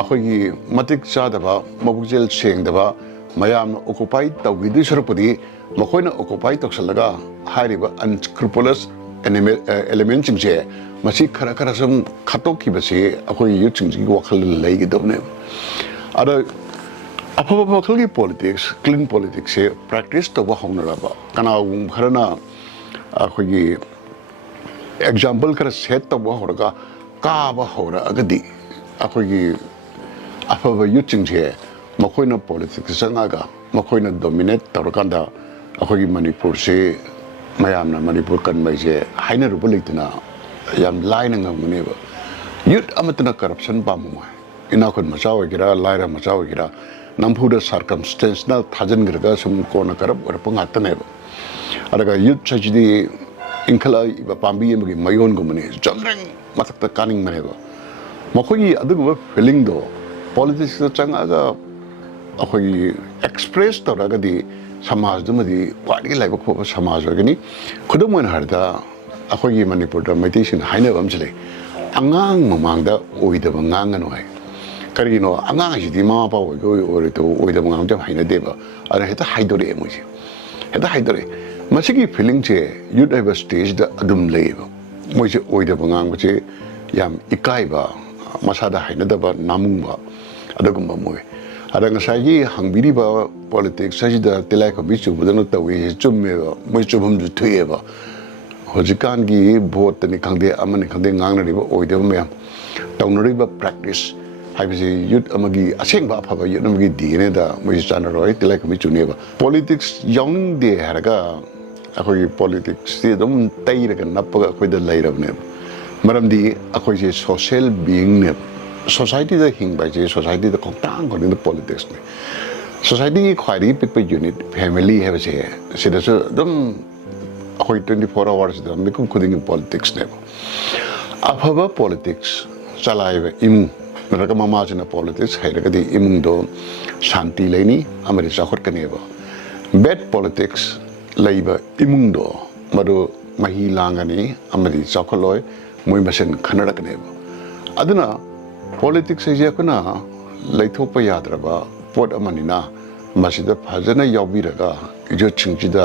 akhoi matik chadaba mabukjel sengdaba mayam occupy tawgidu sarpadi makoina occupy toksalaga hariba unscrupulous element chingje masi khara khara sam khatoki basi akhoi yu chingji wakhal leigi dobne ada apaba bakhalgi politics clean politics se practice to wa hongraba kana kharana akhoi example kara set to wa horga ka ba hora agadi akhoi afaba yuching je makoina politics sangaga makoina dominate torkanda akhoi manipur se mayamna manipur kan mai je haina rubulikna yam line ngamune ba youth amatna corruption ba mu ina kon machaw gira laira machaw gira nampuda circumstance na thajan girga sum ko na karab or pangatne ba araga youth chajidi inkhala ba pambi yemgi mayon gumne jamreng matakta kaning mane ba makhoi adugo feeling do politics ꯗ ꯆꯪꯉꯛꯑꯒ ꯑꯩꯈꯣꯏꯒꯤ express ꯇꯧꯔꯒꯗꯤ ꯁꯃꯥꯖꯗꯨꯃꯗꯤ ꯈ꯭ꯋꯥꯏꯗꯒꯤ ꯂꯥꯏꯕꯛ ꯐꯕ ꯁꯃꯥꯖ ꯑꯣꯏꯒꯅꯤ ꯈꯨꯗꯝ ꯑꯣꯏꯅ ꯍꯥꯏꯔꯕꯗ ꯑꯩꯈꯣꯏꯒꯤ ꯃꯅꯤꯄꯨꯔꯗ ꯃꯩꯇꯩꯁꯤꯡꯅ ꯍꯥꯏꯅꯕ ꯑꯃꯁꯨ ꯂꯩ ꯑꯉꯥꯡ ꯃꯃꯥꯡꯗ ꯑꯣꯏꯗꯕ ꯉꯥꯡꯒꯅꯨ ꯍꯥꯏ ꯀꯔꯤꯒꯤꯅꯣ ꯑꯉꯥꯡ ꯍꯥꯏꯁꯤꯗꯤ ꯃꯃꯥ ꯃꯄꯥ ꯑꯣꯏꯗꯕ ꯉꯥꯡꯕ ꯌꯥꯝ ꯍꯩꯅꯗꯦꯕ ꯑꯗ ꯍꯦꯛꯇ ꯍꯥꯏꯗꯣꯔꯛꯑꯦ ꯃꯣꯏꯁꯦ ꯍꯦꯛꯇ ꯍꯥꯏꯗꯣꯔꯛꯑꯦ ꯃꯁꯤꯒꯤ ꯐꯤꯂꯤꯡꯁꯦ ꯌꯨꯠ ꯍꯥꯏꯕ ꯁ꯭ꯇꯦꯖꯗ ꯑꯗꯨꯝ ꯂꯩꯌꯦꯕ ꯃꯣꯏꯁꯦ ꯑꯣꯏꯗꯕ ꯉꯥꯡꯕꯁꯦ ꯌꯥꯝ ꯏꯀꯥꯏꯕ ꯃꯁꯥꯗ ꯍꯩꯅꯗꯕ ꯅꯥꯃꯨꯡꯕ ꯑꯗꯨꯒꯨꯝꯕ ꯃꯣꯏ ꯑꯗ ꯉꯁꯥꯏꯒꯤ ꯍꯪꯕꯤꯔꯤꯕ ꯄꯣꯂꯤꯇꯤꯛꯁ ꯑꯁꯤꯗ ꯇꯤꯜꯂꯥꯏꯈꯣꯝꯕꯤ ꯆꯨꯕꯗꯧꯅ ꯇꯧꯏ ꯆꯨꯝꯃꯦꯕ ꯃꯣꯏ ꯆꯨꯝꯐꯝꯁꯨ ꯊꯣꯛꯑꯦꯕ ꯍꯧꯖꯤꯛꯀꯥꯟꯒꯤ ꯚꯣꯠꯇꯅꯤ ꯈꯪꯗꯦ ꯑꯃꯅꯤ ꯈꯪꯗꯦ ꯉꯥꯡꯅꯔꯤꯕ ꯑꯣꯏꯗꯕ ꯃꯌꯥꯝ ꯇꯧꯅꯔꯤꯕ ꯄ꯭ꯔꯦꯛꯇꯤꯁ ꯍꯥꯏꯕꯁꯤ ꯌꯨꯠ ꯑꯃꯒꯤ ꯑꯁꯦꯡꯕ ꯑꯐꯕ ꯌꯨꯠ ꯑꯃꯒꯤ DNAꯗ ꯃꯣꯏꯁꯤ ꯆꯥꯟꯅꯔꯣꯏ ꯇꯤꯜꯂꯥꯏꯈꯣꯝꯕꯤ ꯆꯨꯅꯦꯕ ꯄꯣꯂꯤꯇꯤꯛꯁ ꯌꯥꯎꯅꯤꯡꯗꯦ ꯍꯥꯏꯔꯒ ꯑꯩꯈꯣꯏꯒꯤ ꯄꯣꯂꯤꯇꯤꯛꯁꯁꯤ ꯑꯗꯨꯝ ꯇꯩꯔꯒ ꯅꯞꯄꯒ ꯑꯩꯈꯣꯏꯗ ꯂꯩꯔꯕꯅꯦꯕ ꯃꯔꯝꯗꯤ ꯑꯩꯈꯣꯏꯁꯦ ꯁꯣꯁꯤꯌꯦꯜ ꯕꯤಯಿಂಗ್ꯅꯦꯕ ꯁꯣꯁꯥꯏꯇꯤꯗ ꯍꯤꯡꯕ ꯍꯥꯏꯁꯦ ꯁꯣꯁꯥꯏꯇꯤꯗ ꯈꯣꯡꯊꯥꯡ ꯈꯨꯗꯤꯡꯗ ꯄꯣꯂꯤꯇꯤꯛꯁꯅꯤ ꯁꯣꯁꯥꯏꯇꯤꯒꯤ ꯈ꯭ꯋꯥꯏꯗꯒꯤ ꯄꯤꯛꯄ ꯌꯨꯅꯤꯠ ꯐꯦꯃꯤꯂꯤ ꯍꯥꯏꯕꯁꯦ ꯁꯤꯗꯁꯨ ꯑꯗꯨꯝ ꯑꯩꯈꯣꯏ 24 hours ꯃꯤꯀꯨꯞ ꯈꯨꯗꯤꯡꯒꯤ ꯄꯣꯂꯤꯇꯤꯛꯁꯅꯦꯕ ꯑꯐꯕ ꯄꯣꯂꯤꯇꯤꯛꯁ ꯆꯂꯥꯏꯕ ꯏꯃꯨꯡ ꯅꯠꯇ꯭ꯔꯒ ꯃꯃꯥꯁꯤꯅ ꯄꯣꯂꯤꯇꯤꯛꯁ ꯍꯩꯔꯒꯗꯤ ꯏꯃꯨꯡꯗꯣ ꯁꯥꯟꯇꯤ ꯂꯩꯅꯤ ꯑꯃꯗꯤ ꯆꯥꯎꯈꯠꯀꯅꯦꯕ ꯕꯦꯗ ꯄꯣꯂꯤꯇꯤꯛꯁ ꯂꯩꯕ ꯏꯃꯨꯡꯗꯣ ꯃꯗꯨ ꯃꯍꯤ ꯂꯥꯡꯒꯅꯤ ꯑꯃꯗꯤ ꯆꯥꯎꯈꯠꯂꯣꯏ ꯃꯣꯏ ꯃꯁꯦꯟ ꯈꯟꯅꯔꯛꯀꯅꯦꯕ ꯑꯗꯨꯅ ꯄꯣꯂꯤꯇꯤꯛꯁ ꯍꯥꯏꯁꯦ ꯑꯩꯈꯣꯏꯅ ꯂꯩꯊꯣꯛꯄ ꯌꯥꯗ꯭ꯔꯕ ꯄꯣꯠ ꯑꯃꯅꯤꯅ ꯃꯁꯤꯗ ꯐꯖꯅ ꯌꯥꯎꯕꯤꯔꯒ ꯌꯨꯠꯁꯤꯡꯁꯤꯗ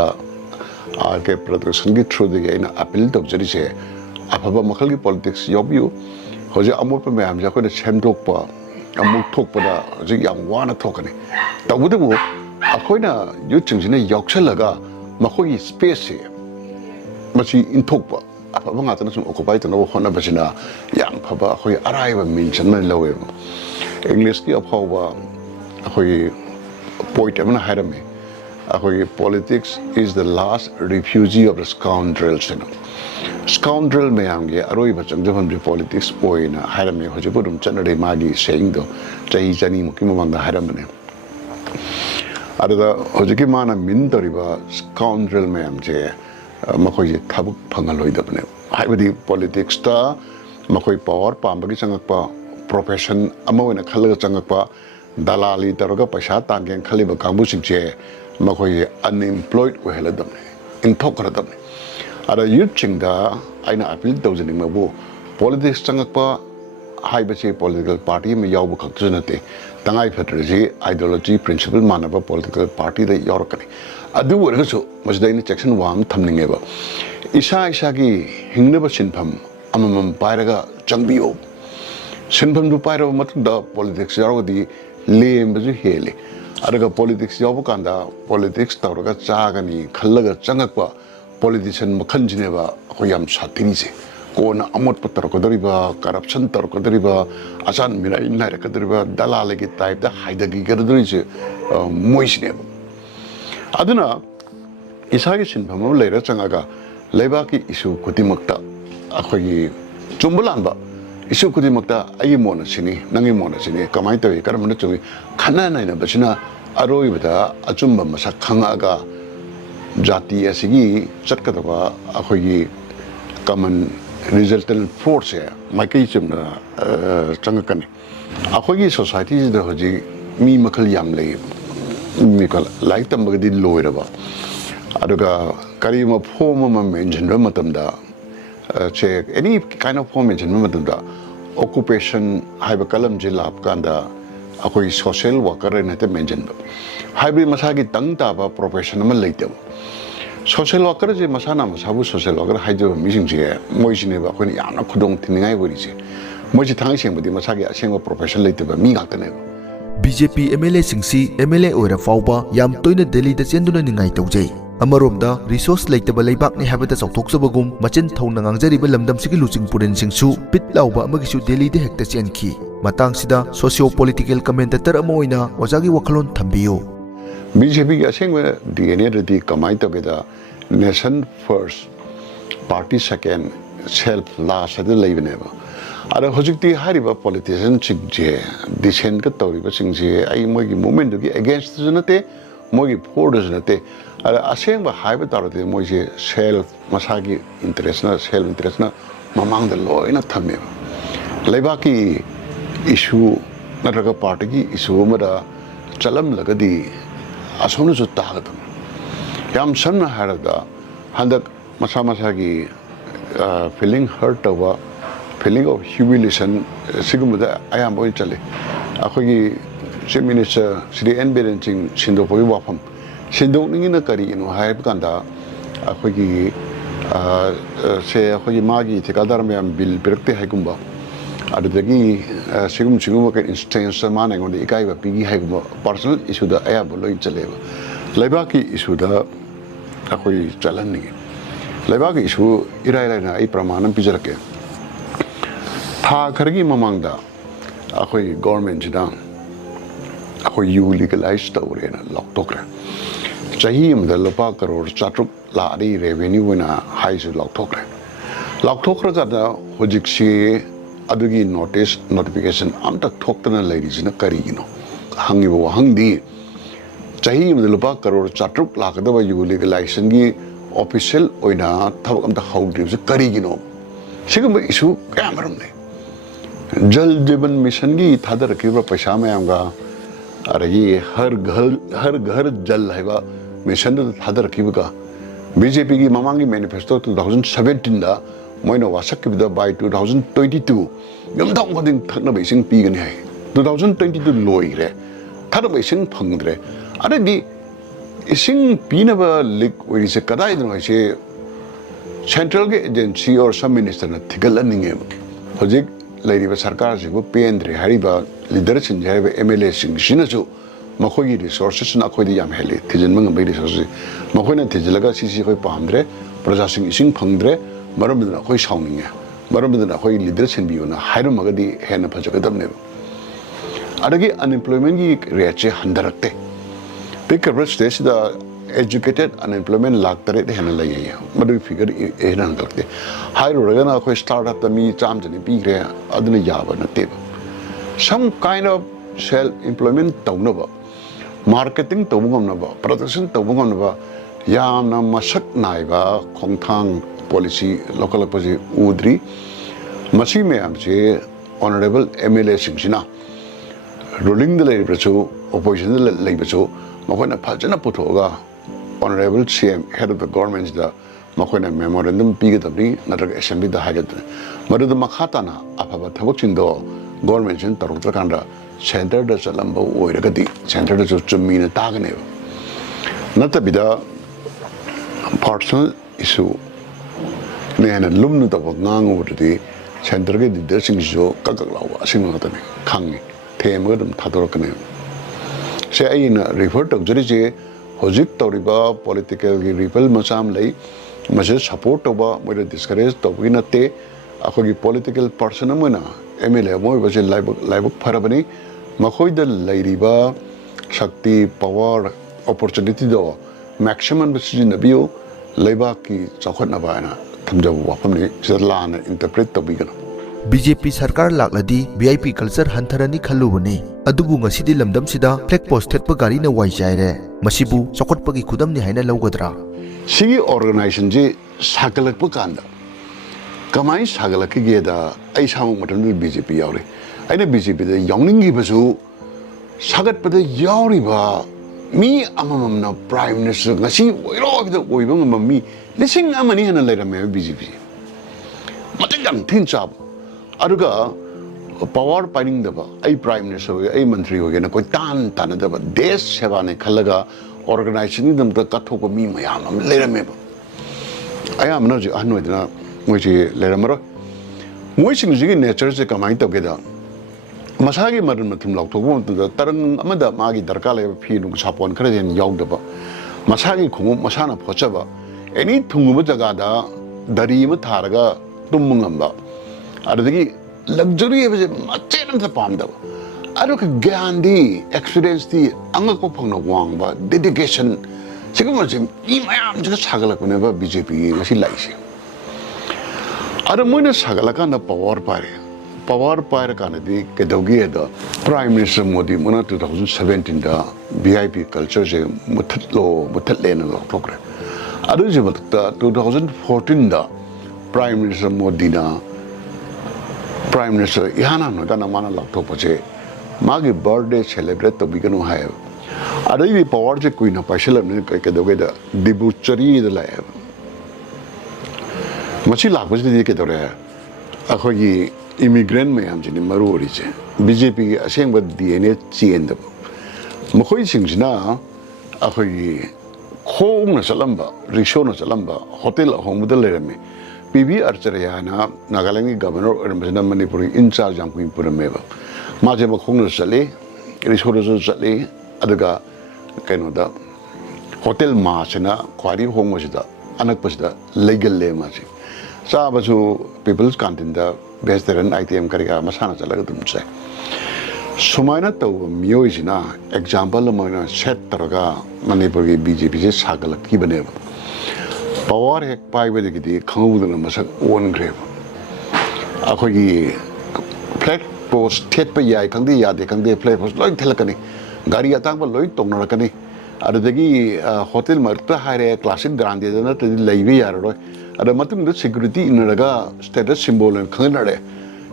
ꯑꯥꯔ ꯄ꯭ꯔꯗꯛꯁꯟꯒꯤ ꯊ꯭ꯔꯨꯗꯒꯤ ꯑꯩꯅ ꯑꯄꯤꯜ ꯇꯧꯖꯔꯤꯁꯦ ꯑꯐꯕ ꯃꯈꯜꯒꯤ ꯄꯣꯂꯤꯇꯤꯛꯁ ꯌꯥꯎꯕꯤꯌꯨ ꯍꯧꯖꯤꯛ ꯑꯃꯣꯠꯄ ꯃꯌꯥꯝꯁꯦ ꯑꯩꯈꯣꯏꯅ ꯁꯦꯝꯗꯣꯛꯄ ꯑꯃꯨꯛ ꯊꯣꯛꯄꯗ ꯍꯧꯖꯤꯛ ꯌꯥꯝ ꯋꯥꯅ ꯊꯣꯛꯀꯅꯤ ꯇꯧꯕꯇꯕꯨ ꯑꯩꯈꯣꯏꯅ ꯌꯨꯠꯁꯤꯡꯁꯤꯅ ꯌꯥꯎꯁꯜꯂꯒ ꯃꯈꯣꯏꯒꯤ ꯁ꯭ꯄꯦꯁꯁꯦ ꯃꯁꯤ ꯏꯟꯊꯣꯛꯄ ꯑꯐꯕ ꯉꯥꯛꯇꯅ ꯁꯨꯝ ꯑꯣꯀꯨꯄꯥꯏ ꯇꯧꯅꯕ ꯍꯣꯠꯅꯕꯁꯤꯅ ꯌꯥꯝ ꯐꯕ ꯑꯩꯈꯣꯏ ꯑꯔꯥꯏꯕ ꯃꯤꯟꯁ ꯑꯃ ꯂꯧꯋꯦꯕ ꯏꯪꯂꯤꯁꯀꯤ ꯑꯐꯥꯎꯕ ꯑꯩꯈꯣꯏꯒꯤ ꯄꯣꯏꯠ ꯑꯃꯅ ꯍꯥꯏꯔꯝꯃꯤ ꯑꯩꯈꯣꯏꯒꯤ politics is the last refuge of the scoundrels ꯍꯥꯏꯅ ꯁ꯭ꯀꯥꯎꯟꯗ꯭ꯔꯦꯜ ꯃꯌꯥꯝꯒꯤ ꯑꯔꯣꯏꯕ ꯆꯪꯖꯐꯝꯁꯦ ꯄꯣꯂꯤꯇꯤꯛꯁ ꯑꯣꯏꯅ ꯍꯥꯏꯔꯝꯃꯤ ꯍꯧꯖꯤꯛꯄꯨ ꯑꯗꯨꯝ ꯆꯠꯅꯔꯤ ꯃꯥꯒꯤ ꯁꯦꯌꯤꯡꯗꯣ ꯆꯍꯤ 200 ꯃꯃꯥꯡꯗ ꯍꯥꯏꯔꯝꯕꯅꯦ ꯑꯗꯨꯗ ꯍꯧꯖꯤꯛꯀꯤ ꯃꯥꯅ ꯃꯤꯟ ꯇꯧꯔꯤꯕ ꯁ꯭ꯀꯥꯎꯟꯗ꯭ꯔꯦꯜ ꯃꯌꯥꯝꯁꯦ ꯃꯈꯣꯏꯁꯦ ꯊꯕꯛ ꯐꯪꯍꯜꯂꯣꯏꯗꯕꯅꯦꯕ ꯍꯥꯏꯕꯗꯤ ꯄꯣꯂꯤꯇꯤꯛꯁꯇ ꯃꯈꯣꯏ ꯄꯥꯋꯔ ꯄꯥꯝꯕꯒꯤ ꯆꯪꯉꯛꯄ ꯄ꯭ꯔꯣꯐꯦꯁꯟ ꯑꯃ ꯑꯣꯏꯅ ꯈꯜꯂꯒ ꯆꯪꯉꯛꯄ ꯗꯂꯥꯂꯤ ꯇꯧꯔꯒ ꯄꯩꯁꯥ ꯇꯥꯟꯒꯦꯅ ꯈꯜꯂꯤꯕ ꯀꯥꯡꯕꯨꯁꯤꯡꯁꯦ ꯃꯈꯣꯏꯁꯦ ꯑꯟꯑꯦꯝꯄ꯭ꯂꯣꯏꯗ ꯑꯣꯏꯍꯜꯂꯗꯕꯅꯤ ꯏꯟꯊꯣꯛꯈ꯭ꯔꯗꯕꯅꯤ ꯑꯗ ꯌꯨꯠꯁꯤꯡꯗ ꯑꯩꯅ ꯑꯄꯤꯜ ꯇꯧꯖꯅꯤꯡꯕꯕꯨ ꯄꯣꯂꯤꯇꯤꯛꯁ ꯆꯪꯉꯛꯄ ꯍꯥꯏꯕꯁꯤ ꯄꯣꯂꯤꯇꯤꯀꯦꯜ ꯄꯥꯔꯇꯤ ꯑꯃ ꯌꯥꯎꯕ ꯈꯛꯇꯁꯨ ꯅꯠꯇꯦ ꯇꯉꯥꯏ ꯐꯗ꯭ꯔꯁꯤ ꯑꯥꯏꯗꯤꯌꯣꯂꯣꯖꯤ ꯄ꯭ꯔꯤꯟꯁꯤꯄꯜ ꯃꯥꯟꯅꯕ ꯄꯣꯂꯤꯇꯤꯀꯦꯜ ꯄꯥꯔꯇꯤꯗ ꯌꯥꯎꯔꯛꯀꯅꯤ ꯑꯗꯨ ꯑꯣꯏꯔꯒꯁꯨ ꯃꯁꯤꯗ ꯑꯩꯅ ꯆꯦꯛꯁꯤꯟ ꯋꯥ ꯑꯃ ꯊꯝꯅꯤꯡꯉꯦꯕ ꯏꯁꯥꯒꯤ ꯍꯤꯡꯅꯕ ꯁꯤꯟꯐꯝ ꯑꯃꯃꯝ ꯄꯥꯏꯔꯒ ꯆꯪꯕꯤꯌꯨ ꯁꯤꯟꯐꯝꯗꯨ ꯄꯥꯏꯔꯕ ꯃꯇꯨꯡꯗ ꯄꯣꯂꯤꯇꯤꯛꯁ ꯌꯥꯎꯔꯒꯗꯤ ꯂꯦꯝꯕꯁꯨ ꯍꯦꯜꯂꯤ ꯑꯗꯨꯒ ꯄꯣꯂꯤꯇꯤꯛꯁ ꯌꯥꯎꯕ ꯀꯥꯟꯗ ꯄꯣꯂꯤꯇꯤꯛꯁ ꯇꯧꯔꯒ ꯆꯥꯒꯅꯤ ꯈꯜꯂꯒ ꯆꯪꯉꯛꯄ ꯄꯣꯂꯤꯇꯤꯁꯤꯌꯟ ꯃꯈꯜꯁꯤꯅꯦꯕ ꯑꯩꯈꯣꯏ ꯌꯥꯝ ꯁꯥꯊꯤꯔꯤꯁꯦ ꯀꯣꯟꯅ ꯑꯃꯣꯠꯄ ꯇꯧꯔꯛꯀꯗꯧꯔꯤꯕ ꯀꯔꯞꯁꯟ ꯇꯧꯔꯛꯀꯗꯧꯔꯤꯕ ꯑꯆꯥꯟ ꯃꯤꯔꯥꯏ ꯅꯥꯏꯔꯛꯀꯗꯧꯔꯤꯕ ꯗꯂꯥꯂꯤꯒꯤ ꯇꯥꯏꯞꯇ ꯍꯥꯏꯊꯈꯤꯒꯗꯧꯔꯤꯁꯦ ꯃꯣꯏꯁꯤꯅꯦꯕ ꯑꯗꯨꯅ ꯏꯁꯥꯒꯤ ꯁꯤꯟꯐꯝ ꯑꯃ ꯂꯩꯔ ꯆꯪꯉꯒ ꯂꯩꯕꯥꯛꯀꯤ ꯏꯁꯨ ꯈꯨꯗꯤꯡꯃꯛꯇ ꯑꯩꯈꯣꯏꯒꯤ ꯆꯨꯝꯕ ꯂꯥꯟꯕ ꯏꯁꯨ ꯈꯨꯗꯤꯡꯃꯛꯇ ꯑꯩꯒꯤ ꯃꯣꯠꯅ ꯁꯤꯅꯤ ꯅꯪꯒꯤ ꯃꯣꯠꯅ ꯁꯤꯅꯤ ꯀꯃꯥꯏꯅ ꯇꯧꯏ ꯀꯔꯝꯕꯅ ꯆꯨꯝꯃꯤ ꯈꯟꯅ ꯅꯩꯅꯕꯁꯤꯅ ꯑꯔꯣꯏꯕꯗ ꯑꯆꯨꯝꯕ ꯃꯁꯛ ꯈꯪꯉꯛꯑꯒ ꯖꯥꯇꯤ ꯑꯁꯤꯒꯤ ꯆꯠꯀꯗꯕ ꯑꯩꯈꯣꯏꯒꯤ ꯀꯃꯟ ꯔꯤꯖꯜꯇꯦꯟ ꯐꯣꯔꯁꯁꯦ ꯃꯥꯏꯀꯩ ꯆꯨꯝꯅ ꯆꯪꯉꯛꯀꯅꯤ ꯑꯩꯈꯣꯏꯒꯤ ꯁꯣꯁꯥꯏꯇꯤꯁꯤꯗ ꯍꯧꯖꯤꯛ ꯃꯤ ꯃꯈꯜ ꯌꯥꯝ ꯂꯩꯌꯦꯕ ꯂꯥꯏꯔꯤꯛ ꯇꯝꯕꯒꯗꯤ ꯂꯣꯏꯔꯕ ꯑꯗꯨꯒ ꯀꯔꯤꯒꯨꯝꯕ ꯐꯣꯝ ꯑꯃ ꯃꯦꯟꯁꯤꯟꯕ ꯃꯇꯝꯗ any kind of form ꯃꯦꯟꯁꯤꯟꯕ ꯃꯇꯝꯗ occupation ꯍꯥꯏꯕ ꯀꯂꯝꯁꯦ ꯂꯥꯛꯄ ꯀꯥꯟꯗ ꯑꯩꯈꯣꯏ ꯁꯣꯁꯤꯌꯦꯜ ꯋꯥꯔꯀꯔ ꯍꯥꯏꯅ ꯍꯦꯛꯇ ꯃꯦꯟꯁꯤꯟꯕ ꯍꯥꯏꯕꯗꯤ ꯃꯁꯥꯒꯤ ꯇꯪ ꯇꯥꯕ ꯄ꯭ꯔꯣꯐꯦꯁꯟ ꯑꯃ ꯂꯩꯇꯕ ꯁꯣꯁꯤꯌꯦꯜ ꯋꯥꯔꯀꯔꯁꯦ ꯃꯁꯥꯅ ꯃꯁꯥꯕꯨ ꯁꯣꯁꯤꯌꯦꯜ ꯋꯥꯔꯀꯔ ꯍꯥꯏꯖꯕ ꯃꯤꯁꯤꯡꯁꯦ ꯃꯣꯏꯁꯤꯅꯦꯕ ꯑꯩꯈꯣꯏꯅ ꯌꯥꯝꯅ ꯈꯨꯗꯣꯡ ꯊꯤꯅꯤꯡꯉꯥꯏ ꯑꯣꯏꯔꯤꯁꯦ ꯃꯣꯏꯁꯤ ꯊꯥꯡꯉꯩ ꯁꯦꯡꯕꯗꯤ ꯃꯁꯥꯒꯤ ꯑꯁꯦꯡꯕ ꯄ꯭ꯔꯣꯐꯦꯁꯟ ꯂꯩꯇꯕ ꯃꯤ ꯉꯥꯛꯇꯅꯦꯕ BJP MLA-ꯁꯤꯡꯁꯤ MLA ꯑꯣꯏꯔ ꯐꯥꯎꯕ ꯌꯥꯝ ꯇꯣꯏꯅ ꯗꯦꯜꯂꯤꯗ ꯆꯦꯟꯗꯨꯅ ꯅꯤꯡꯉꯥꯏ ꯇꯧꯖꯩ ꯑꯃꯔꯣꯝꯗ ꯔꯤꯁꯣꯔꯁ ꯂꯩꯇꯕ ꯂꯩꯕꯥꯛꯅꯤ ꯍꯥꯏꯕꯗ ꯆꯥꯎꯊꯣꯛꯆꯕꯒꯨꯝ ꯃꯆꯤꯟ ꯊꯧꯅ ꯉꯥꯡꯖꯔꯤꯕ ꯂꯝꯗꯝꯁꯤꯒꯤ ꯂꯨꯆꯤꯡ ꯄꯨꯔꯦꯟꯁꯤꯡꯁꯨ ꯄꯤꯠ ꯂꯥꯎꯕ ꯑꯃꯒꯤꯁꯨ ꯗꯦꯜꯂꯤꯗ ꯍꯦꯛꯇ ꯆꯦꯟꯈꯤ ꯃꯇꯥꯡꯁꯤꯗ ꯁꯣꯁꯤꯌꯣ ꯄꯣꯂꯤꯇꯤꯀꯦꯜ ꯀꯃꯦꯟꯇꯦꯇꯔ ꯑꯃ ꯑꯣꯏꯅ ꯑꯣꯖꯥꯒꯤ ꯋꯥꯈꯜꯂꯣꯟ ꯊꯝꯕꯤꯌꯨ BJPꯒꯤ ꯑꯁꯦꯡꯕ DNAꯗꯗꯤ ꯀꯃꯥꯏꯅ ꯇꯧꯒꯦꯗ ꯅꯦꯁꯟ ꯐꯥꯔꯁ ꯄꯥꯔꯇꯤ ꯁꯦꯀꯦꯟ ꯁꯦꯜꯐ ꯂꯥꯁ ꯍꯥꯏꯗ ꯂꯩꯕꯅꯦꯕ ꯑꯗ ꯍꯧꯖꯤꯛꯇꯤ ꯍꯥꯏꯔꯤꯕ ꯄꯣꯂꯤꯇꯤꯁꯤꯌꯟꯁꯤꯡꯁꯦ ꯗꯤꯁꯦꯟꯠꯀ ꯇꯧꯔꯤꯕꯁꯤꯡꯁꯦ ꯑꯩ ꯃꯣꯏꯒꯤ ꯃꯨꯚꯃꯦꯟꯗꯨꯒꯤ ꯑꯦꯒꯦꯟꯁꯇꯁꯨ ꯅꯠꯇꯦ ꯃꯣꯏꯒꯤ ꯐꯣꯔꯗꯁꯨ ꯅꯠꯇꯦ ꯑꯗ ꯑꯁꯦꯡꯕ ꯍꯥꯏꯕ ꯇꯥꯔꯗꯤ ꯃꯣꯏꯁꯦ ꯁꯦꯜꯐ ꯃꯁꯥꯒꯤ ꯁꯦꯜꯐ ꯏꯟꯇꯔꯦꯁꯅ ꯃꯃꯥꯡꯗ ꯂꯣꯏꯅ ꯊꯝꯃꯦꯕ ꯂꯩꯕꯥꯛꯀꯤ ꯏꯁꯨ नत्रगा पार्टी की इशू मरा चलम लगदी असोनु जो तागदम याम सन्न हारदा हंदक मसा मसा की feeling hurt over feeling of humiliation sigumada ayam boy chale akhoi chief minister Sri N Birenching sindo poi wafam sindo ningi na kari ino hai kanda akhoi ki se akhoi magi thikadar me bill pirakte hai gumba adudagi sigum ka instance mane ngon ikai ba pigi hai gumba personal issue da ayam boloi chale laiba ki issue da akhoi chalan ni laiba ki issue irai na ai pramanam pijarake tha khargi mamangda akhoi government jida akhoi you legalize tawre na loktokre chahi amda lopa crore chatruk la ri revenue na high su loktokre ka da hojiksi adugi notice notification amta thoktana lairina kari no hangi bo hangdi chahi amda lopa crore chatruk la ka da you legalize gi official oina thabak amta hawdri se kari gino sigum issue kamaram ne जल जीवन मिशन की थादर रखी हुआ पैसा में आऊँगा अरे ये हर घर जल है वा मिशन तो थादर रखी हुआ बीजेपी की मामांगी मैनिफेस्टो 2017 दा मोइनो वासक की बिदा by 2022 यम दांग मदिंग थकना बेसिंग पी गने है 2022 लोई रे थादर बेसिंग फंग रे अरे दी इसिंग पीना बा लिक वही से कदाई दिन वैसे सेंट्रल के एजेंसी और सब मिनिस्टर ने थिगल नहीं है होजिक लेरिबा सरकार से वो पेंद्रे हरिबा लीडरशिप है एमएलए सिंह सिनसु मखोगी रिसोर्सेस ना खोदी याम हेले थिजन मंग बे रिसोर्सेस मखोना थिजलगा सीसी खोई पामद्रे प्रजा सिंह इसिंग फंगद्रे मरमदना खोई साउनिंगे मरमदना खोई लीडरशिप बियोना हाइरमगदी हेना फजगदमने अदगी अनएम्प्लॉयमेंट की रेट से हंदरते पिकर स्टेज दा educated unemployment लाखतरे हेना लगे मदु फिगर एना हंगलते हाई रोगना कोई स्टार्टअप तमी चाम जने पीग्रे अदने याबा नते some kind of self employment तौनबा marketing तौबगमनबा production तौबगमनबा यामना मसक नाइबा खोंथांग पॉलिसी लोकल पजे उद्री मसी में हमसे honorable MLA सिंगसिना ruling द लेबचो opposition द लेबचो मखोना फजना पुथोगा honorable CM head of the government da makoina memorandum pigadabri natraga assembly da hagadne maruda makhatana afaba thabakchin do government jin tarukta kanda center da chalamba oiragadi center da chumina tagane natabida personal issue nena lumnu da ngang urdi center ge leadership jo kakak asing ngatane khangi themadum thadorkane se aina refer to jari होजिक तौरिबा पॉलिटिकल की रिपल मचाम लई मसे सपोर्ट तोबा मोइरे डिस्करेज तोबगी नते अखोगी पॉलिटिकल पर्सन अमना एमएलए मोइ बजे लाइबक फरबनी मखोइद लैरिबा शक्ति पावर अपॉर्चुनिटी दो मैक्सिमम बसिजिनबियो लैबा की चखनबाना थमजब वाफमनि जलाना इंटरप्रेट तोबिगनो बीजेपी सरकार लाक्लदी वीआईपी कल्चर हंथरनी खल्लुबनी अदुबु ngasidi lamdam sida flag post thetpa gari na wai jaire masibu chokotpagi khudamni haina lawgadra sigi organization je sagalakpa kanda kamai sagalak ge da ai samu matam BJP yaure aina BJP da yawning gi basu sagat pada yauri ba mi amamam na prime minister ngasi oiro da oiba ngami lising amani hana lairame BJP matang jam thin chab aruga power pining daba ai prime minister ai mantri ho gena koi tan daba desh seva ne khalaga organization dam ta kathok mi mayam am lerame ba aya amna ji anoi dina moi ji leramaro moi sing ji nature se kamai to geda masagi marum mathum lok thok bom ta tarang amada magi darka le phi nu sapon khare den yaw daba masagi khungu masana phochaba any thungu jaga da dari ma tharaga tummungam ba adagi luxury is much and the palm. I look at Gandhi experience the Angako Pong Wang, but dedication. Sigurd, I'm just Hagalak whenever BJP was he likes you. I don't want to Hagalakan the power pyre Canadi, Kedogi, the Prime Minister Modi, Mona 2017, the VIP culture, Mutatlo, Mutatlen and Program. I don't know 2014, the Prime Minister Modina. Prime Minister Ihana no dana mana laptop je magi birthday celebrate to biganu hai adai power je kuina paishalam ne kai ke da debauchery da la machi la ko je ke dore akhoi immigrant mayam jini maru ori che BJP gi aseng ba DNA chen da makhoi singsina akhoi khong na salamba risho na salamba hotel home da lerame PB Archerayana Nagaland governor representative Manipuri in charge of Purameva Majama khong na sale risho na sale adaga kaino da hotel ma chena kwari home wasida anak pasida legal le ma chi sa basu people's canteen da vegetarian ITM kariga masana chalaga dum chai sumaina to mioisina example moina set taraga Manipur gi BJP je sagal ki baneba power hek pai we gi khangudana masak on grave akhoi gi flag post thet pa yai khangdi yade khangde flag post loi thelakani gari atang ba loi tongna rakani adagi hotel marta hare classic grande dana te leibi yaroi ada matum the security inaraga status symbol and khanare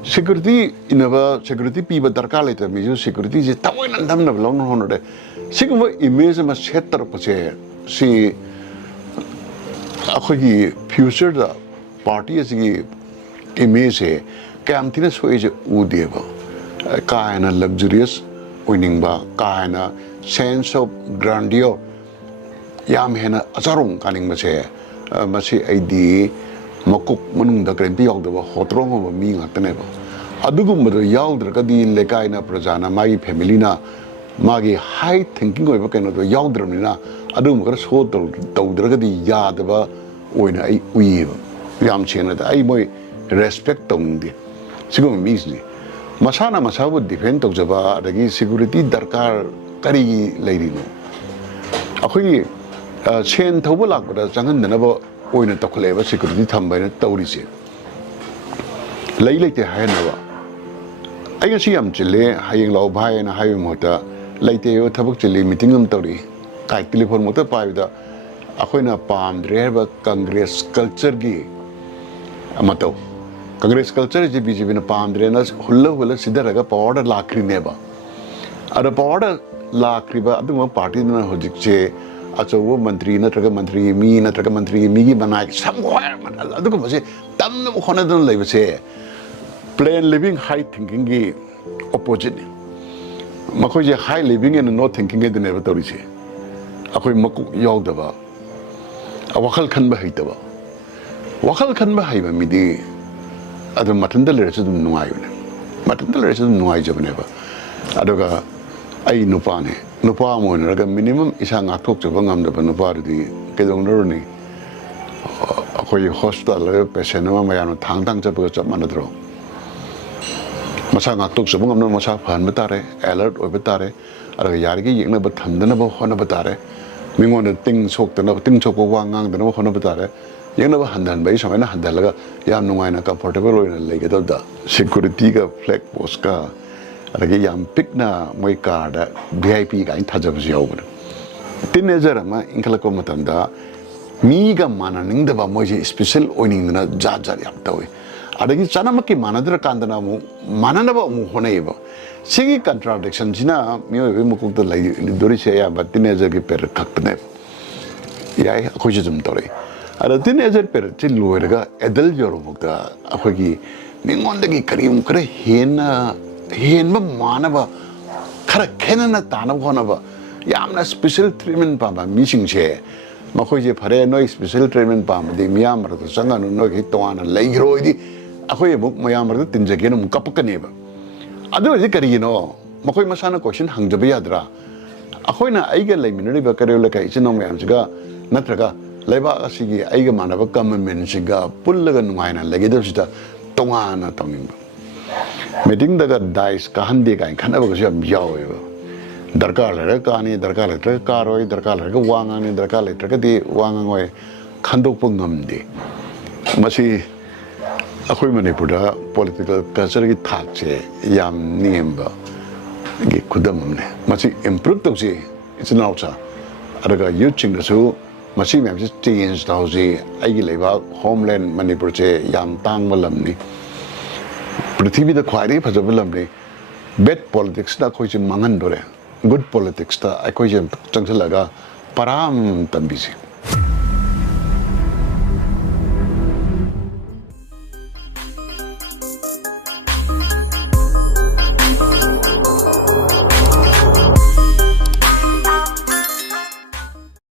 security inaba security piba darkar later me security je tawai nandam na long honore sigma image ma setter pache si akhoi future da party asigi image he kam thina soi je udeba kaina luxurious winning ba kaina sense of grandeur yam hena acharong kaning mache masi ID makuk manung da kren piok da hotrong ba mi ngatne ba adugum ba yaw dra ka di lekai na prajana magi family na magi high thinking oi ba keno do yaw dra ni na adugum ka so to dra ka di ya da ba oina ai ui yam chena da ai moi respect tong di sigum mi ni masana masabu defend to jaba adagi security darkar kari leiri no akhoi chen thoba lakpada changan dana ba oina takhale ba security thamba na tawri se lei leite haina ba ai ga siam chile hayeng law bhai na hayu mota leite yo thabak chile meeting am tawri kai telephone mota pai da akhoina pam dre ba congress culture gi amato congress culture je BJP na pam dre na hulla sidaraga powder lakri ne ba ada powder lakri ba adu party na hojik che achawo mantri natraga mantri mi natraga mantri mi gi banai somewhere adu ko base tam no khona don lai base plain living high thinking gi opposite makoi je high living and no thinking ge ne ba tori che akoi maku yaw da ba awakal khan ba haita ba wakal khan ba hai ba mi di adu matanda le chu dum nuai ne matanda le chu dum nuai je ne ba adu ga ai nupa ne nupa mo ne ga minimum isa nga thok chaba ngam da nupa ri ke dong ro ni akoi hospital le patient ma ma ya no thang thang chaba cha man dro masa nga thok chaba ngam no masa phan ba tare alert oi ba tare ara yar gi yeng na ba tham da na ba hona ba tare mingon de ting chok da na ting chok ko wang ngang da na hona ba tare yeng na ba handan bai samai na handan la ga yam nungai na comfortable oi na le ge da security ga flag post ka adagi yam pick na moi car da VIP ga in thajab jiao teenager ma inkala ko matam da mi ga mana ning da ba moi special oining na ja yam tawi adagi chanam ki manadra kandana mu manana ba mu honai ba sigi contradiction jina mi mu ko da lai dori che ya ba teenager ki per kakne ya ko ji zum tori ada teenager per til loiraga adult joro mukta akhoi ningon da ki karim kare hen ba manaba khara khenana tanab honaba yamna special treatment pa ba missing che makhoi je phare no special treatment pa ma de miyam ra to sanga no ki toana leiro di akhoi buk mayam ra tin jage no kapakane ba adu je kari no makhoi masana question hangjaba yadra akhoi na aiga leiminari ba kare la kai chino mayam jiga natraga leiba asigi aiga manaba government jiga pullaga nuaina lege do sita tongana tongin meeting daga dice ka hande ka khana ba ko yam yaw darkar le ka ni darkar le ka roi darkar le ka wang ni darkar le ka di wang ngoi khandok pa ngam de masi akhoi manipur da political culture gi thak che yam nim ba gi khudam ne masi improve to ji it's an outside adaga youthing da su masi me just change da ji ai gi leba homeland manipur che yam tang malam ni पृथ्वी द ख्वारी फजब लमने bad politics da khoi chi mangan dore good politics da ai khoi jem changchalaga param tambisi